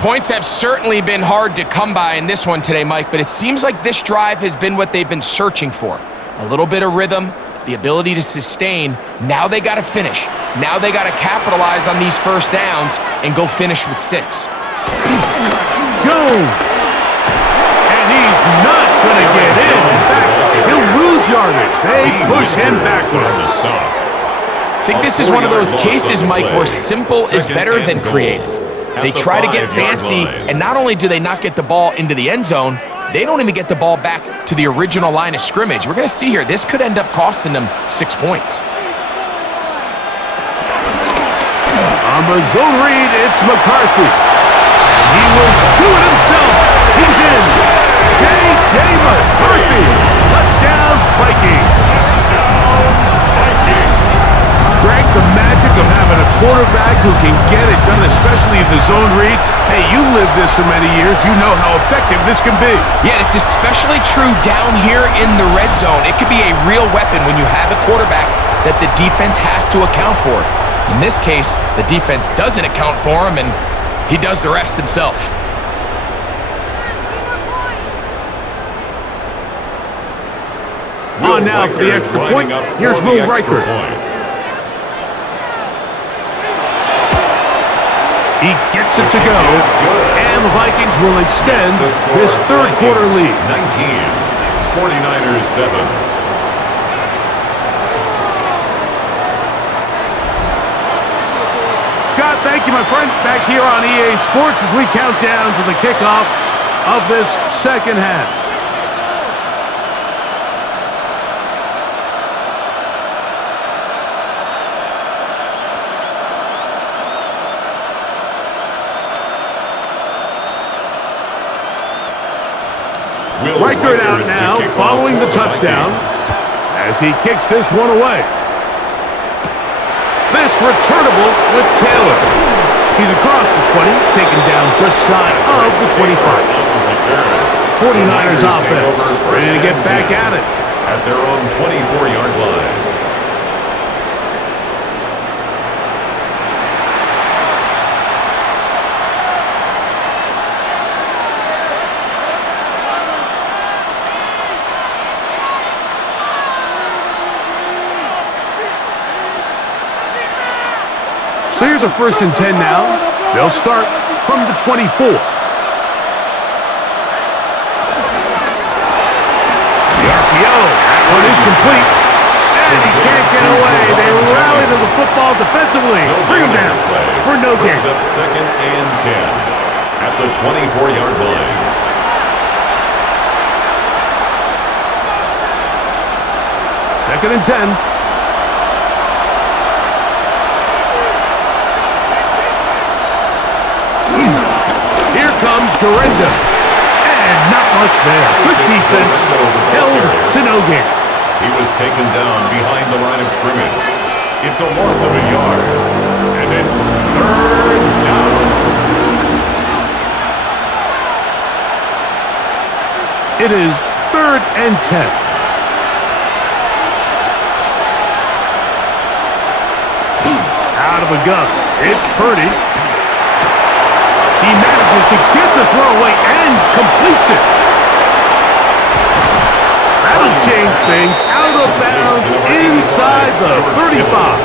Points have certainly been hard to come by in this one today, Mike, but it seems like this drive has been what they've been searching for. A little bit of rhythm, the ability to sustain. Now they got to finish. Now they got to capitalize on these first downs and go finish with 6. Jones. And he's not going to get in. In fact, he'll lose yardage. They push him backwards. I think this is one of those cases, Mike, where simple is better than creative. They try to get fancy, and not only do they not get the ball into the end zone, they don't even get the ball back to the original line of scrimmage. We're going to see here, this could end up costing them 6 points. On the zone read, it's McCarthy. And he will do it himself. He's in. J.J. McCarthy. Touchdown, Vikings. Greg, the magic of having a quarterback who can get it done, especially in the zone read. Hey, you lived this for many years. You know how effective this can be. Yeah, it's especially true down here in the red zone. It could be a real weapon when you have a quarterback that the defense has to account for. In this case, the defense doesn't account for him, and he does the rest himself. On now for the extra point. Here's Will Riker. He gets it to go, and the Vikings will extend this third quarter lead. 19, 49ers 7. Scott, thank you, my friend. Back here on EA Sports as we count down to the kickoff of this second half. Riker out now, following the touchdown, as he kicks this one away. This returnable with Taylor. He's across the 20, taken down just shy of the 25. 49ers offense, ready to get back at it. At their own 24-yard line. So here's a 1st and 10 now. They'll start from the 24. The RPO, that one is complete. And he can't get away. They rally to the football defensively. Bring him down for no gain. Brings up 2nd and 10 at the 24-yard line. Second and 10. Here comes Garenda. And not much there. Good defense. Held to no gain. He was taken down behind the line of scrimmage. It's a loss of a yard. And it's 3rd down. It is 3rd and 10. Out of the gun. It's Purdy. He manages to get the throw away and completes it. That'll change things. Out of bounds inside the 35.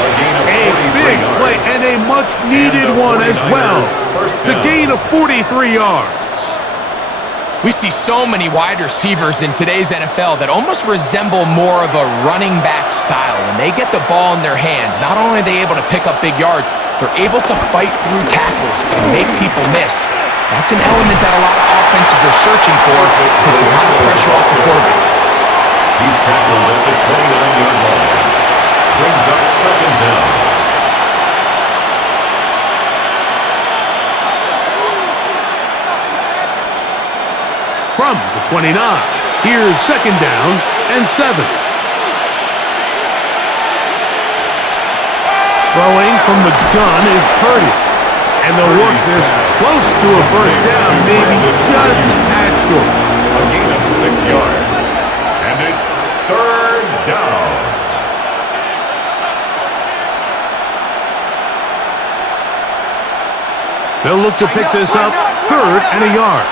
A big play and a much-needed one as well to gain a 43 yards. We see so many wide receivers in today's NFL that almost resemble more of a running back style. When they get the ball in their hands, not only are they able to pick up big yards, they're able to fight through tackles and make people miss. That's an element that a lot of offenses are searching for. Takes a lot of pressure off the quarterback. He's tackled at the 29-yard line. Brings up 2nd down. From the 29, here's 2nd down and 7. Throwing from the gun is Purdy. And they'll work this close to a 1st down, maybe just a tad short. A gain of 6 yards. And it's 3rd down. They'll look to pick this up 3rd and a yard.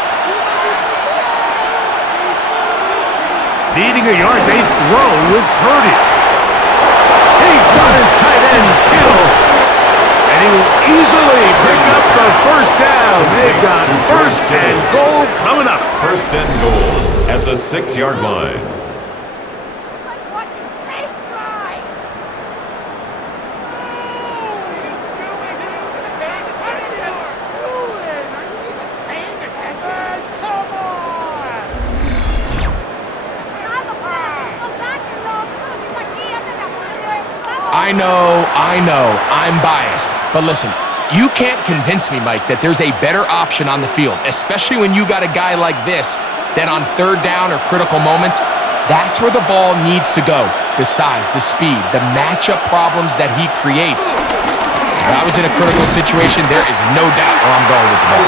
Needing a yard, they throw with Purdy. He's got his tight end killed. And he will easily pick up the 1st down. They've got 1st and goal coming up. 1st and goal at the 6-yard line. I know, I'm biased. But listen, you can't convince me, Mike, that there's a better option on the field, especially when you got a guy like this, that on 3rd down or critical moments, that's where the ball needs to go. The size, the speed, the matchup problems that he creates. If I was in a critical situation, there is no doubt where I'm going with the ball.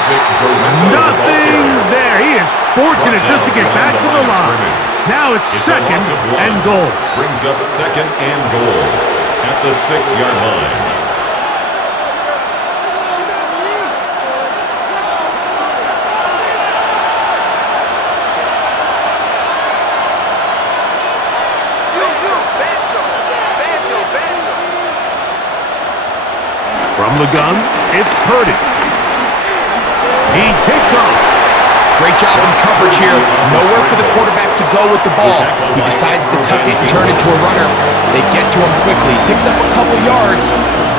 Nothing there. He is fortunate just to get back to the line. Now it's second and goal. Brings up second and goal at the 6-yard line. From the gun, it's Purdy. He takes off. Great job in coverage here. Nowhere for the quarterback to go with the ball. He decides to tuck it and turn into a runner. They get to him quickly. Picks up a couple yards,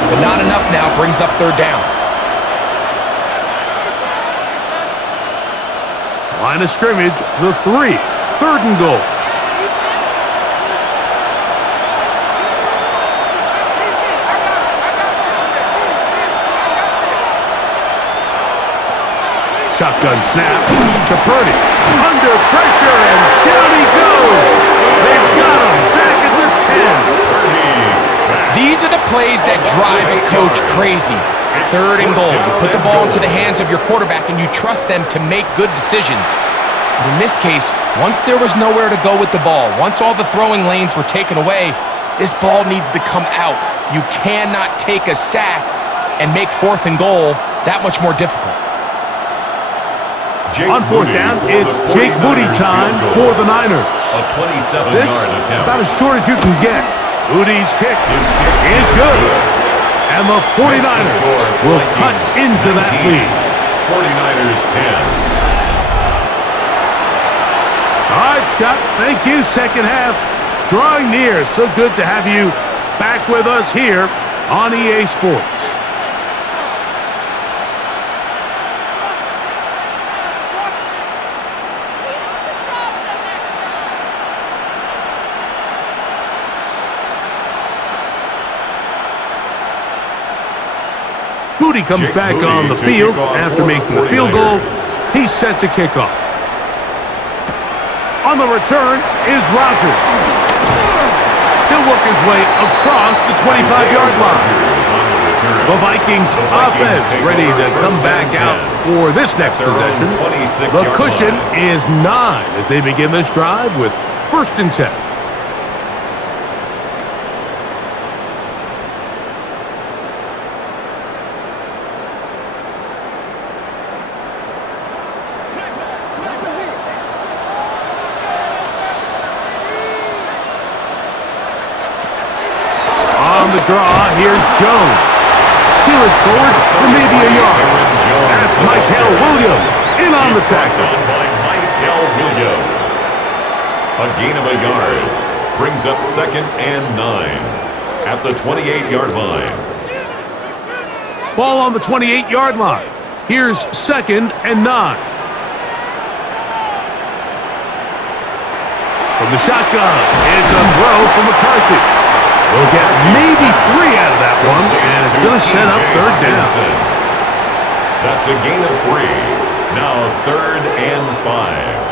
but not enough now. Brings up third down. Line of scrimmage, the 3. Third and goal. Shotgun snap to Purdy. Under pressure, and down he goes. They've got him back at the 10. These are the plays that drive a coach crazy. Third and goal. You put the ball into the hands of your quarterback and you trust them to make good decisions. But in this case, once there was nowhere to go with the ball, once all the throwing lanes were taken away, this ball needs to come out. You cannot take a sack and make fourth and goal that much more difficult. On fourth down, it's Jake Moody time for the Niners. A 27-yard attempt. About as short as you can get. Moody's kick is good. And the 49ers will cut into that lead. 49ers 10. All right, Scott, thank you. Second half drawing near. So good to have you back with us here on EA Sports. Moody comes back on the field after making the field goal. He's set to kick off. On the return is Rodgers. He'll work his way across the 25-yard line. The Vikings offense ready to come back out for this next possession. The cushion is 9 as they begin this drive with 1st and 10. Draw, here's Jones. Heeled forward for maybe a yard. That's Michael Williams in on the tackle. By Michael Williams. A gain of a yard. Brings up 2nd and 9 at the 28-yard line. Ball on the 28-yard line. Here's 2nd and 9. From the shotgun, it's a throw from McCarthy. We'll get maybe 3 out of that one, and it's going to set up third down. That's a gain of 3. Now 3rd and 5.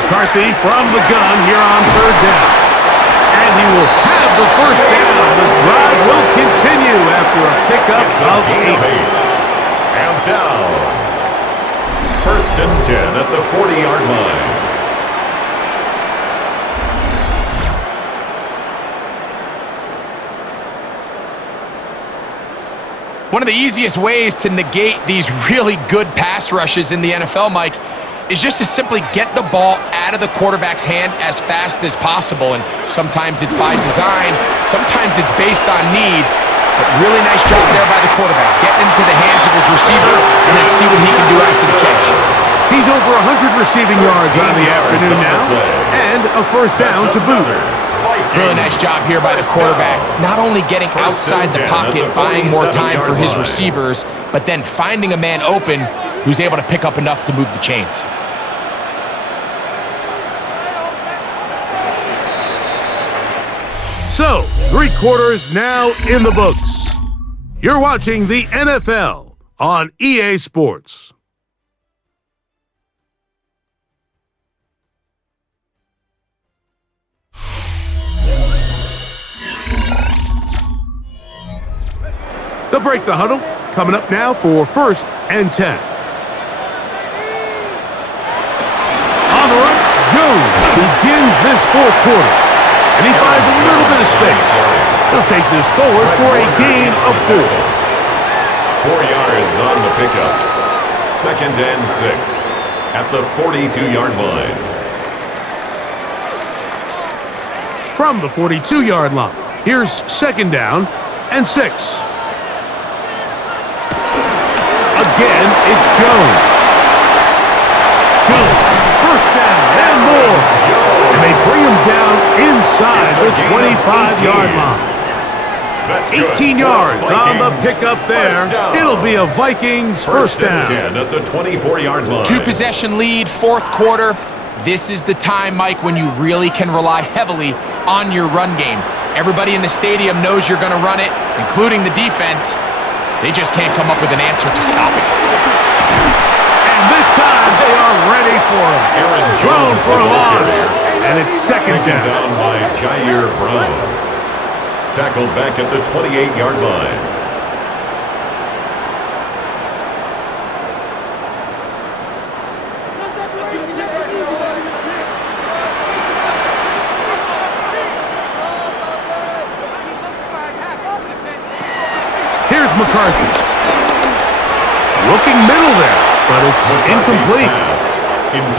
McCarthy from the gun here on third down. And he will have the first down. The drive will continue after a pickup of 8. And down. 1st and 10 at the 40-yard line. One of the easiest ways to negate these really good pass rushes in the NFL, Mike, is just to simply get the ball out of the quarterback's hand as fast as possible. And sometimes it's by design, sometimes it's based on need. But really nice job there by the quarterback, getting into the hands of his receiver and then see what he can do after the catch. He's over 100 receiving yards on the afternoon now, and a first down to boot. Really nice job here by the quarterback, not only getting outside the pocket, buying more time for his receivers, but then finding a man open who's able to pick up enough to move the chains. So, 3 quarters now in the books. You're watching the NFL on EA Sports. They'll break the huddle. Coming up now for 1st and 10. On the run, Jones begins this 4th quarter. And he finds a little bit of space. He'll take this forward for a gain of 4. 4 yards on the pickup. 2nd and 6 at the 42-yard line. From the 42-yard line, here's 2nd down and 6. Again, it's Jones. Jones, 1st down and more. And they bring him down inside the 25-yard line. 18 yards on the pickup there. It'll be a Vikings 1st down. 10 at the 24-yard line. 2-possession lead, 4th quarter. This is the time, Mike, when you really can rely heavily on your run game. Everybody in the stadium knows you're going to run it, including the defense. They just can't come up with an answer to stop it. And this time they are ready for him. Thrown for a loss. And it's 2nd down. By Jair Brown. Tackled back at the 28-yard line. Here's McCarthy. Looking middle there, but it's incomplete.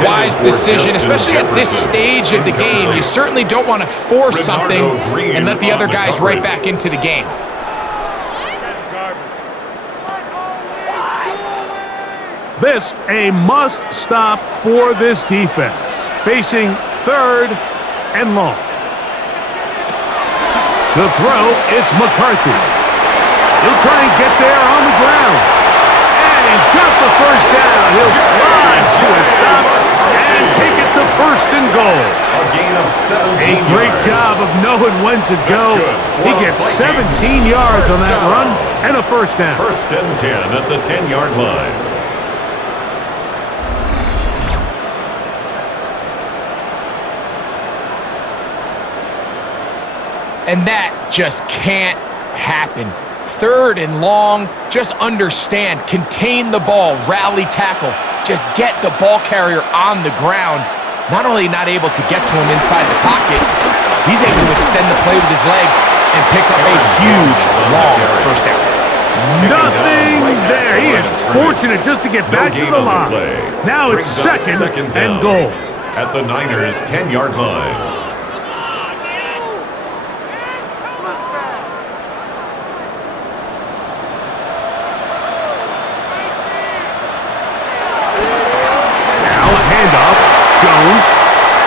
Wise decision, especially at this stage of the game. You certainly don't want to force something and let the other guys right back into the game. This a must stop for this defense. Facing 3rd and long. To throw, it's McCarthy. He'll try and get there on the ground. And he's got the 1st down. He'll slide to a stop and take it to 1st and goal. A gain of 17 A great job of knowing when to go. He gets 17 yards on that run and a 1st down. 1st and 10 at the 10-yard line. And that just can't happen. 3rd and long, just understand, contain the ball, rally tackle, just get the ball carrier on the ground. Not only not able to get to him inside the pocket, he's able to extend the play with his legs and pick up a huge, long 1st down. Nothing there. He is fortunate just to get back to the line. Now it's 2nd and goal. At the Niners' 10-yard line. Jones,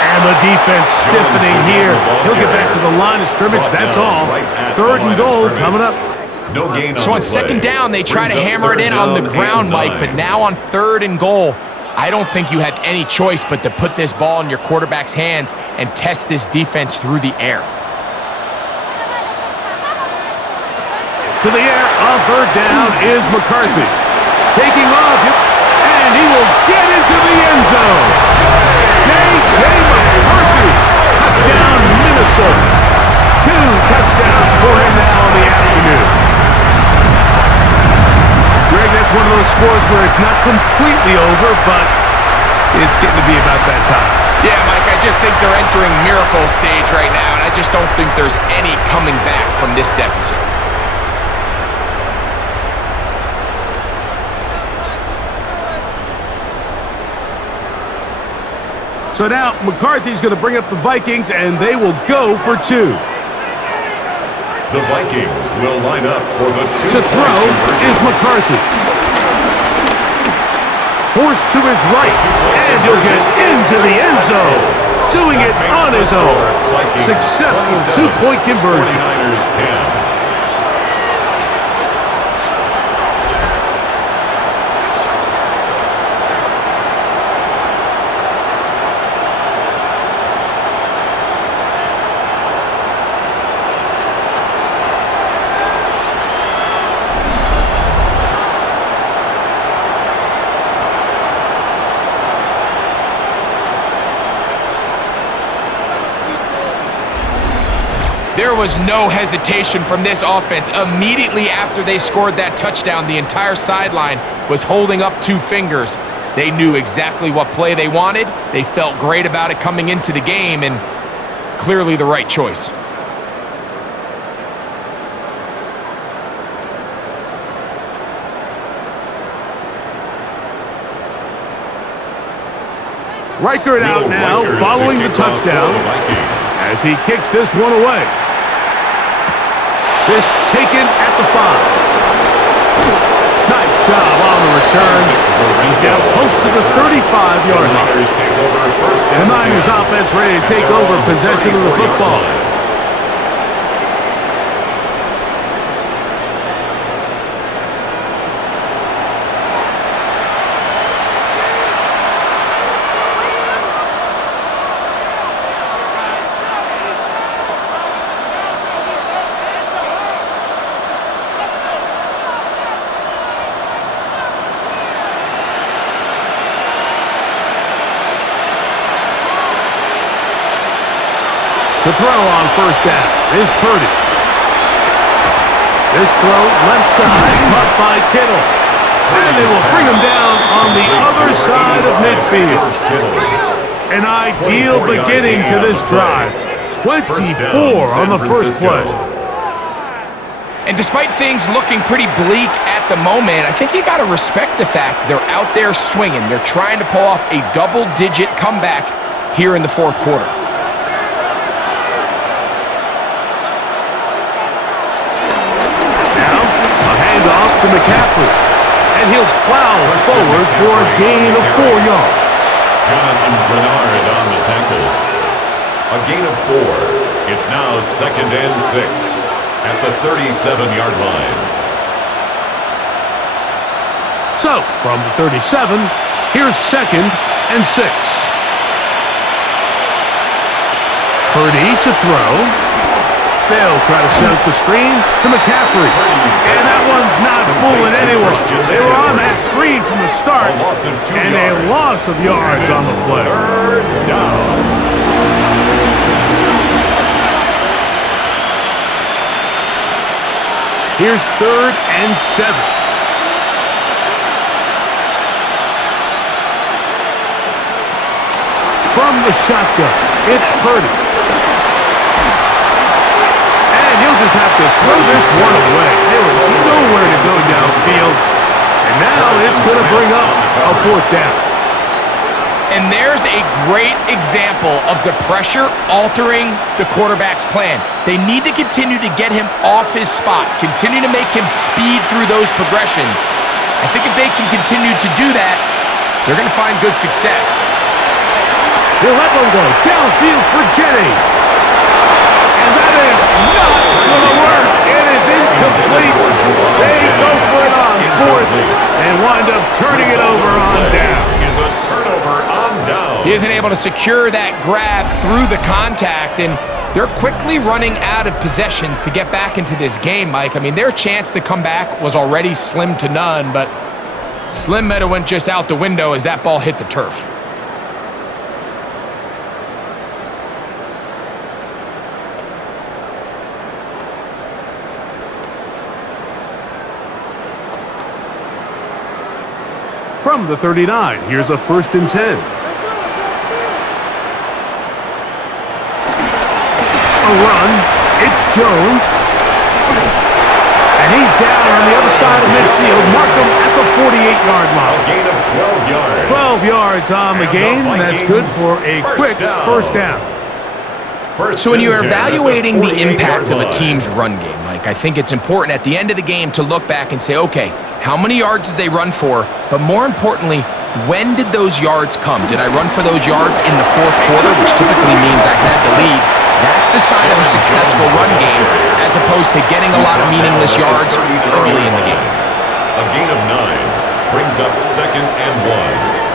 and the defense stiffening here. He'll get back to the line of scrimmage, that's all. 3rd and goal coming up. No gain so on 2nd down, they try to hammer it in on the ground, Mike, but now on 3rd and goal, I don't think you had any choice but to put this ball in your quarterback's hands and test this defense through the air. To the air on 3rd down is McCarthy. Taking off, and he will get into the end zone. J.J. McCarthy, touchdown Minnesota. 2 touchdowns for him now on the afternoon. Greg, that's one of those scores where it's not completely over, but it's getting to be about that time. Yeah, Mike, I just think they're entering miracle stage right now, and I just don't think there's any coming back from this deficit. So now McCarthy's going to bring up the Vikings, and they will go for 2. The Vikings will line up for the 2. To throw is McCarthy. Forced to his right, and he'll get into the end zone. Doing it on his own. Successful 2-point conversion. 49ers 10. There was no hesitation from this offense. Immediately after they scored that touchdown, the entire sideline was holding up two fingers. They knew exactly what play they wanted. They felt great about it coming into the game, and clearly the right choice. Reichert out now, following the touchdown, as he kicks this one away. This taken at the 5. Nice job on the return. He's down close to the 35-yard line. The Niners offense ready to take over possession of the football. To throw on first down is Purdy. This throw left side, caught by Kittle. And they will bring him down on the other side of midfield. An ideal beginning to this drive. 24 on the first play. And despite things looking pretty bleak at the moment, I think you got to respect the fact they're out there swinging. They're trying to pull off a double-digit comeback here in the fourth quarter. Off to McCaffrey, and he'll plow forward for a gain of 4 yards. Jonathan Bernard on the tackle. A gain of 4. It's now 2nd and 6 at the 37-yard line. So, from the 37, here's 2nd and 6. Purdy to throw. They'll try to set up the screen to McCaffrey. And that one's not fooling anyone. They were on that screen from the start. And a loss of yards on the play. Third down. Here's 3rd and 7. From the shotgun, it's Purdy. He'll just have to throw this one away. There was nowhere to go downfield. And now it's going to bring up a 4th down. And there's a great example of the pressure altering the quarterback's plan. They need to continue to get him off his spot, continue to make him speed through those progressions. I think if they can continue to do that, they're going to find good success. He'll let one go downfield for Jennings. And that is not going to work. It is incomplete. They go for it on 4th and wind up turning it over on down. Is a turnover on down. He isn't able to secure that grab through the contact, and they're quickly running out of possessions to get back into this game, Mike. I mean, their chance to come back was already slim to none, but slim might have went just out the window as that ball hit the turf. From the 39, here's a 1st and 10. A run, it's Jones. And he's down on the other side of midfield. Mark him at the 48-yard line. A gain of 12 yards. 12 yards on the game. That's good for a quick first down. So when you're evaluating the impact of a team's run game, Mike, I think it's important at the end of the game to look back and say, okay, how many yards did they run for? But more importantly, when did those yards come? Did I run for those yards in the fourth quarter, which typically means I had the lead? That's the sign of a successful run game, as opposed to getting a lot of meaningless yards early in the game. A gain of 9 brings up 2nd and 1.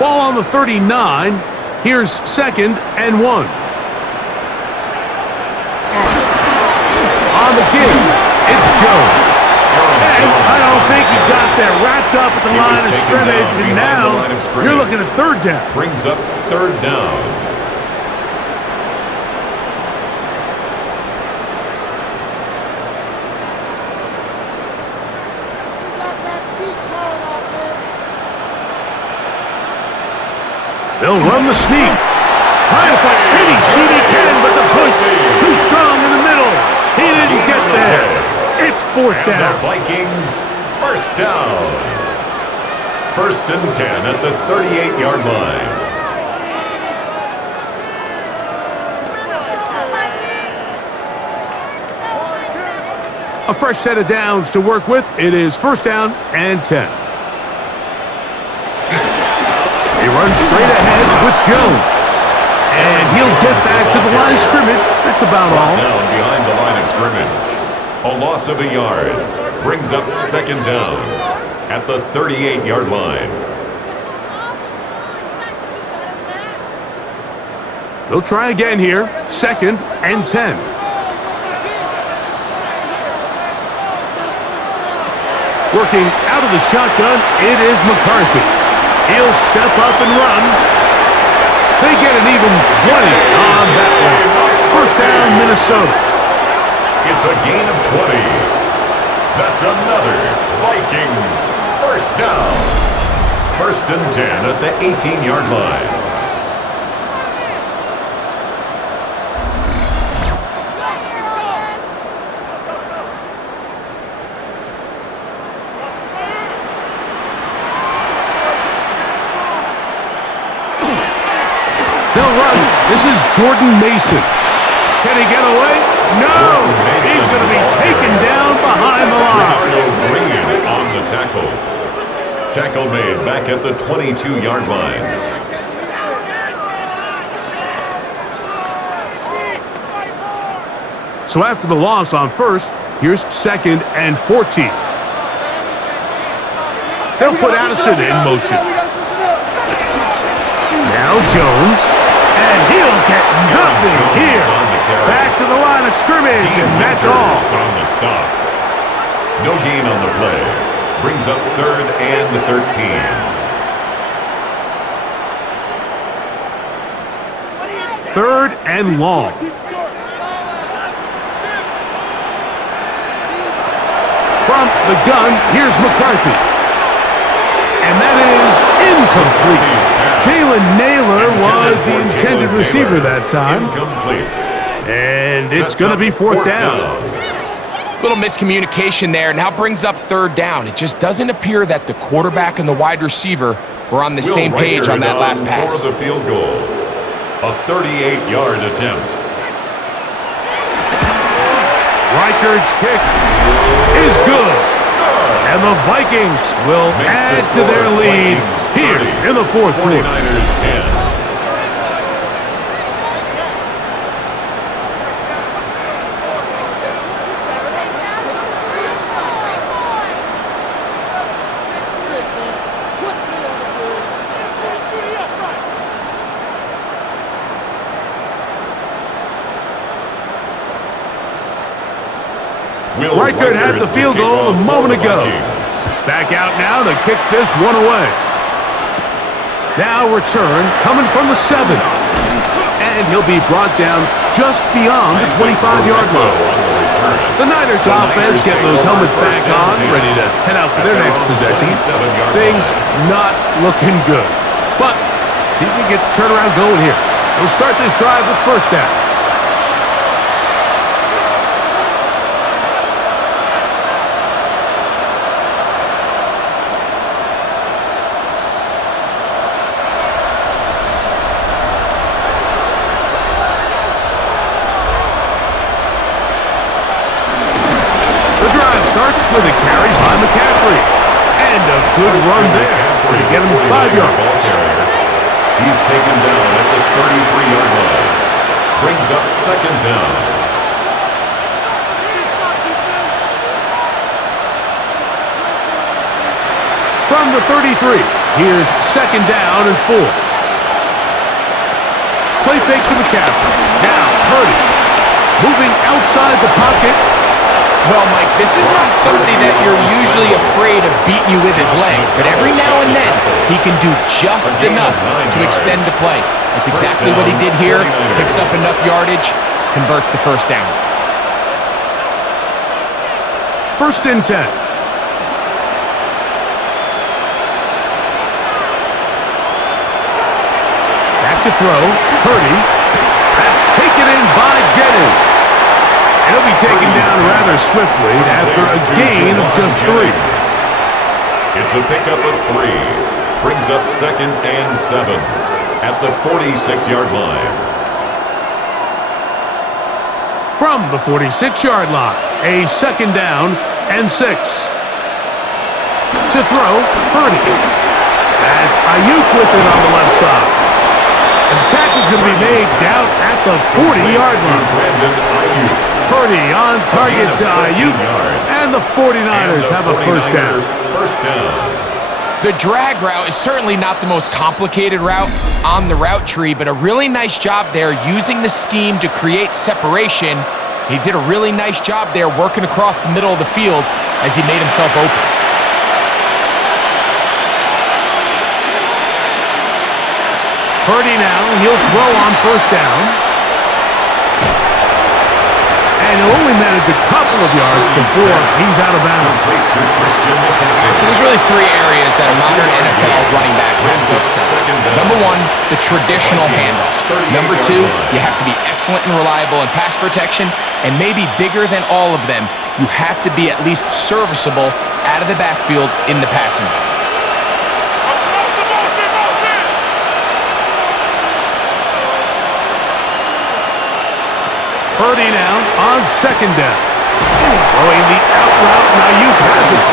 Ball on the 39. Here's 2nd and 1. On the give, it's Jones. And And I don't think he got there. Wrapped up at the line of scrimmage, and now you're looking at third down. Brings up third down. They'll run the sneak. Trying to find any seat he can, but the push too strong in the middle. He didn't get there. It's fourth down. The Vikings, first down. First and 10 at the 38-yard line. A fresh set of downs to work with. It is first down and 10. He runs straight ahead with Jones. And he'll get back to the line of scrimmage. That's about all. Down behind the line of scrimmage. A loss of a yard. Brings up second down at the 38-yard line. They'll try again here. Second and 10. Working out of the shotgun, it is McCarthy. He'll step up and run. They get an even 20 on that one. First down, Minnesota. It's a gain of 20. That's another Vikings first down. First and 10 at the 18-yard line. This is Jordan Mason. Can he get away? No! He's going to be taken down behind the line. Green on the tackle. Tackle made back at the 22-yard line. So after the loss on first, here's second and 14. They'll put Addison in motion. Now Jones. And he'll get nothing here. Back to the line of scrimmage, and that's all. On the stop. No gain on the play. Brings up third and 13. Third and long. From the gun, here's McCarthy. And that is incomplete. Jalen Naylor was the intended receiver that time. Incomplete. And it's going to be fourth down. Little miscommunication there. Now brings up third down. It just doesn't appear that the quarterback and the wide receiver were on the same page on that last pass. For the field goal. A 38-yard attempt. Reichard's kick is good. And the Vikings will add to their lead here in the fourth quarter. 49ers 10. Reichard had the field goal a moment ago. He's back out now to kick this one away. Now return coming from the 7. And he'll be brought down just beyond the 25-yard line. The Niners offense getting those helmets back on, ready to head out for their next possession. Things not looking good. But see if we can get the turnaround going here. They'll start this drive with first down. With a carry by McCaffrey. And a good run there to get him 5 yards. He's taken down at the 33-yard line. Brings up second down. From the 33, here's second down and 4. Play fake to McCaffrey. Now Purdy moving outside the pocket. Well, Mike, this is not somebody that you're usually afraid of beating you with his legs, but every now and then he can do just enough to extend the play. That's exactly what he did here. Picks up enough yardage, converts the first down. 1st and 10. Back to throw. Purdy. That's taken in by Jennings. He'll be taken down rather swiftly after a gain of just 3. It's a pickup of 3. Brings up 2nd and 7 at the 46-yard line. From the 46-yard line, a 2nd down and 6. To throw, Purdy. That's Ayuk with it on the left side. And the tackle's going to be made down at the 40-yard line. Purdy on target to Ayuk, and the 49ers have a first down. The drag route is certainly not the most complicated route on the route tree, but a really nice job there using the scheme to create separation. He did a really nice job there working across the middle of the field as he made himself open. Purdy now, he'll throw on first down. And he'll only manage a couple of yards before he's out of bounds. So there's really 3 areas that a modern NFL running back has to excel. Number 1, the traditional handoffs. Number 2, you have to be excellent and reliable in pass protection. And maybe bigger than all of them, you have to be at least serviceable out of the backfield in the passing game. Purdy now on 2nd down. Throwing the out route, and Ayuk has it.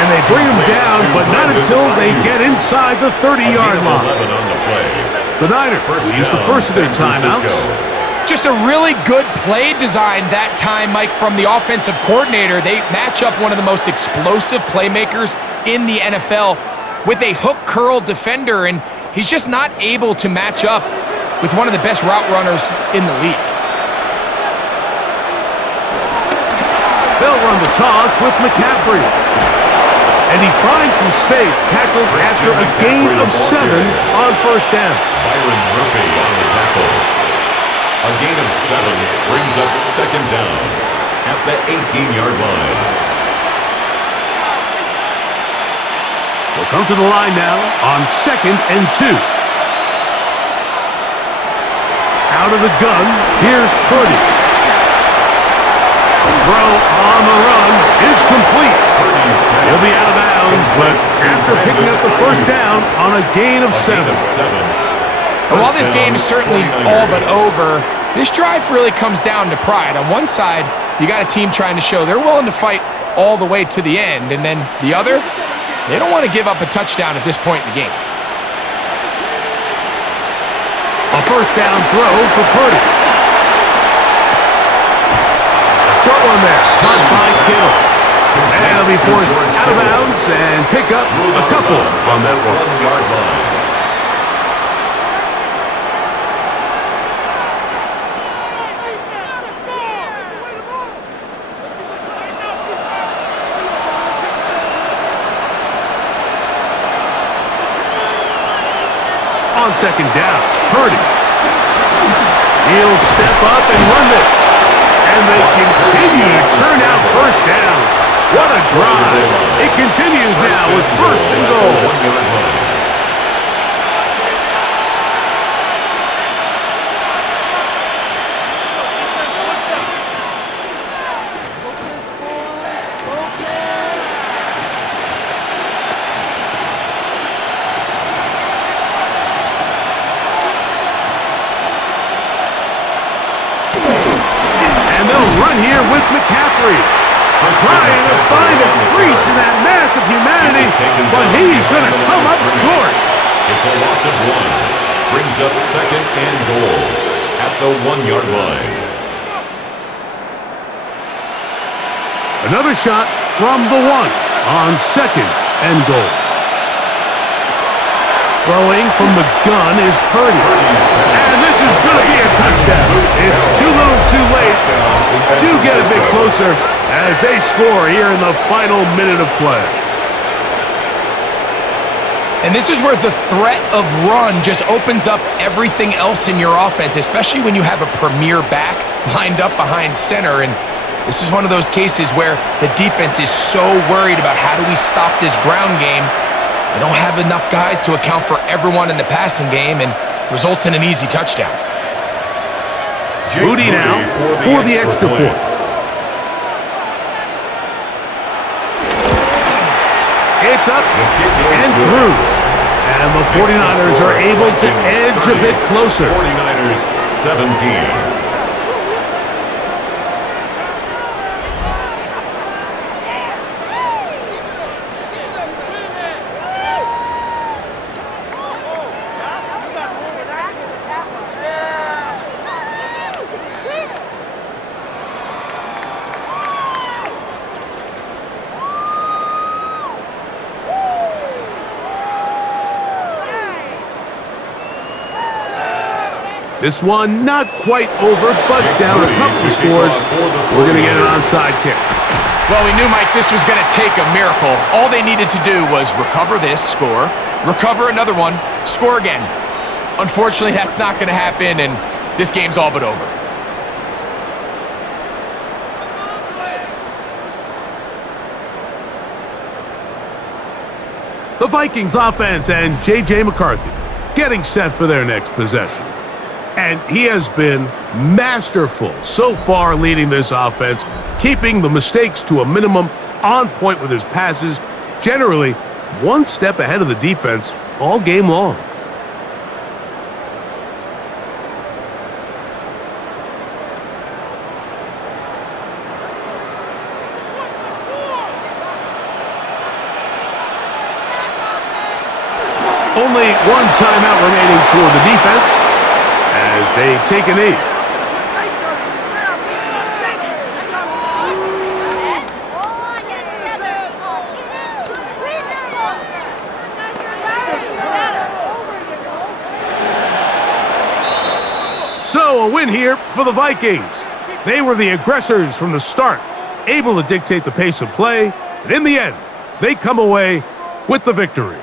And they bring him down, but not until they get inside the 30-yard line. The Niners will use the first of their timeouts. Just a really good play design that time, Mike, from the offensive coordinator. They match up one of the most explosive playmakers in the NFL with a hook curl defender, and he's just not able to match up with one of the best route runners in the league. They'll run the toss with McCaffrey. And he finds some space, tackled after a gain of 7 on first down. Byron Murphy on the tackle. A gain of 7 brings up 2nd down at the 18-yard line. They'll come to the line now on 2nd and 2. Out of the gun, here's Purdy. Throw on the run is complete. He'll be out of bounds, but after picking up the first down on a gain of 7. And while this game is certainly all but over, this drive really comes down to pride. On one side, you got a team trying to show they're willing to fight all the way to the end, and then the other, they don't want to give up a touchdown at this point in the game. A first down throw for Purdy. Short one there, caught by Kittle. And he'll be forced out of bounds and pick up a couple on that one. On 2nd down, Purdy. He'll step up and run this. And they continue to churn out first downs. What a drive. It continues now with 1st and goal. Run here with McCaffrey. Trying to find a crease in that mass of humanity, but he's going to come up short. It's a loss of 1. Brings up 2nd and goal at the 1-yard line. Another shot from the 1 on 2nd and goal. Throwing from the gun is Purdy. And this is going to be a touchdown. It's too little too late. Do get a bit closer as they score here in the final minute of play. And this is where the threat of run just opens up everything else in your offense, especially when you have a premier back lined up behind center. And this is one of those cases where the defense is so worried about how do we stop this ground game. They don't have enough guys to account for everyone in the passing game, and results in an easy touchdown. Moody now for the extra point. It's up and through. And the 49ers are able to edge a bit closer. 49ers 17. This one not quite over, but down a couple of scores. We're going to get an onside kick. Well, we knew, Mike, this was going to take a miracle. All they needed to do was recover this, score, recover another one, score again. Unfortunately, that's not going to happen, and this game's all but over. The Vikings offense and J.J. McCarthy getting set for their next possession. And he has been masterful so far leading this offense, keeping the mistakes to a minimum, on point with his passes, generally one step ahead of the defense all game long. Only one timeout remaining for the defense as they take a knee. So a win here for the Vikings. They were the aggressors from the start, able to dictate the pace of play, and in the end, they come away with the victory.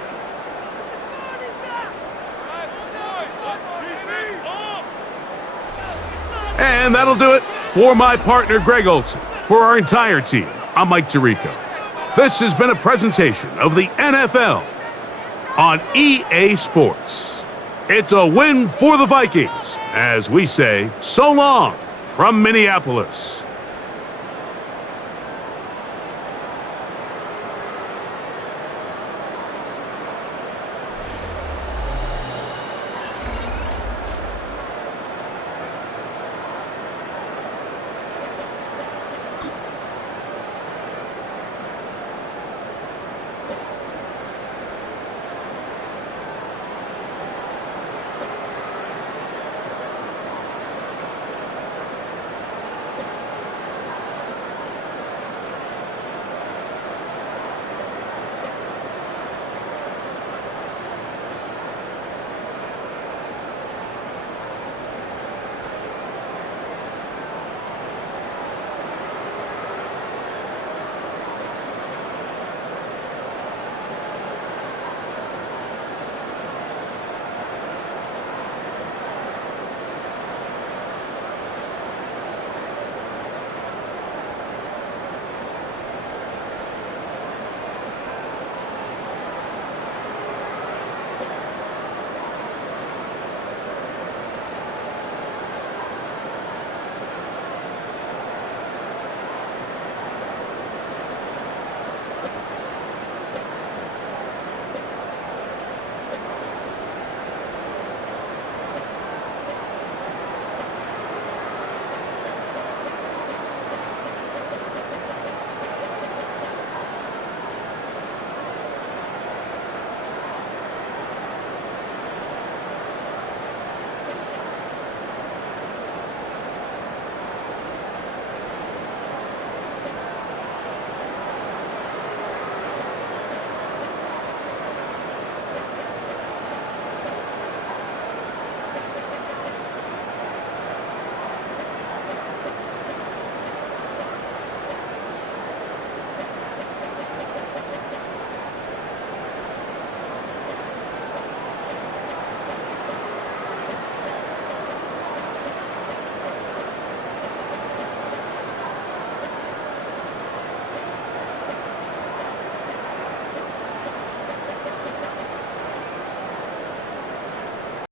And that'll do it for my partner, Greg Olson. For our entire team, I'm Mike Tirico. This has been a presentation of the NFL on EA Sports. It's a win for the Vikings, as we say so long from Minneapolis.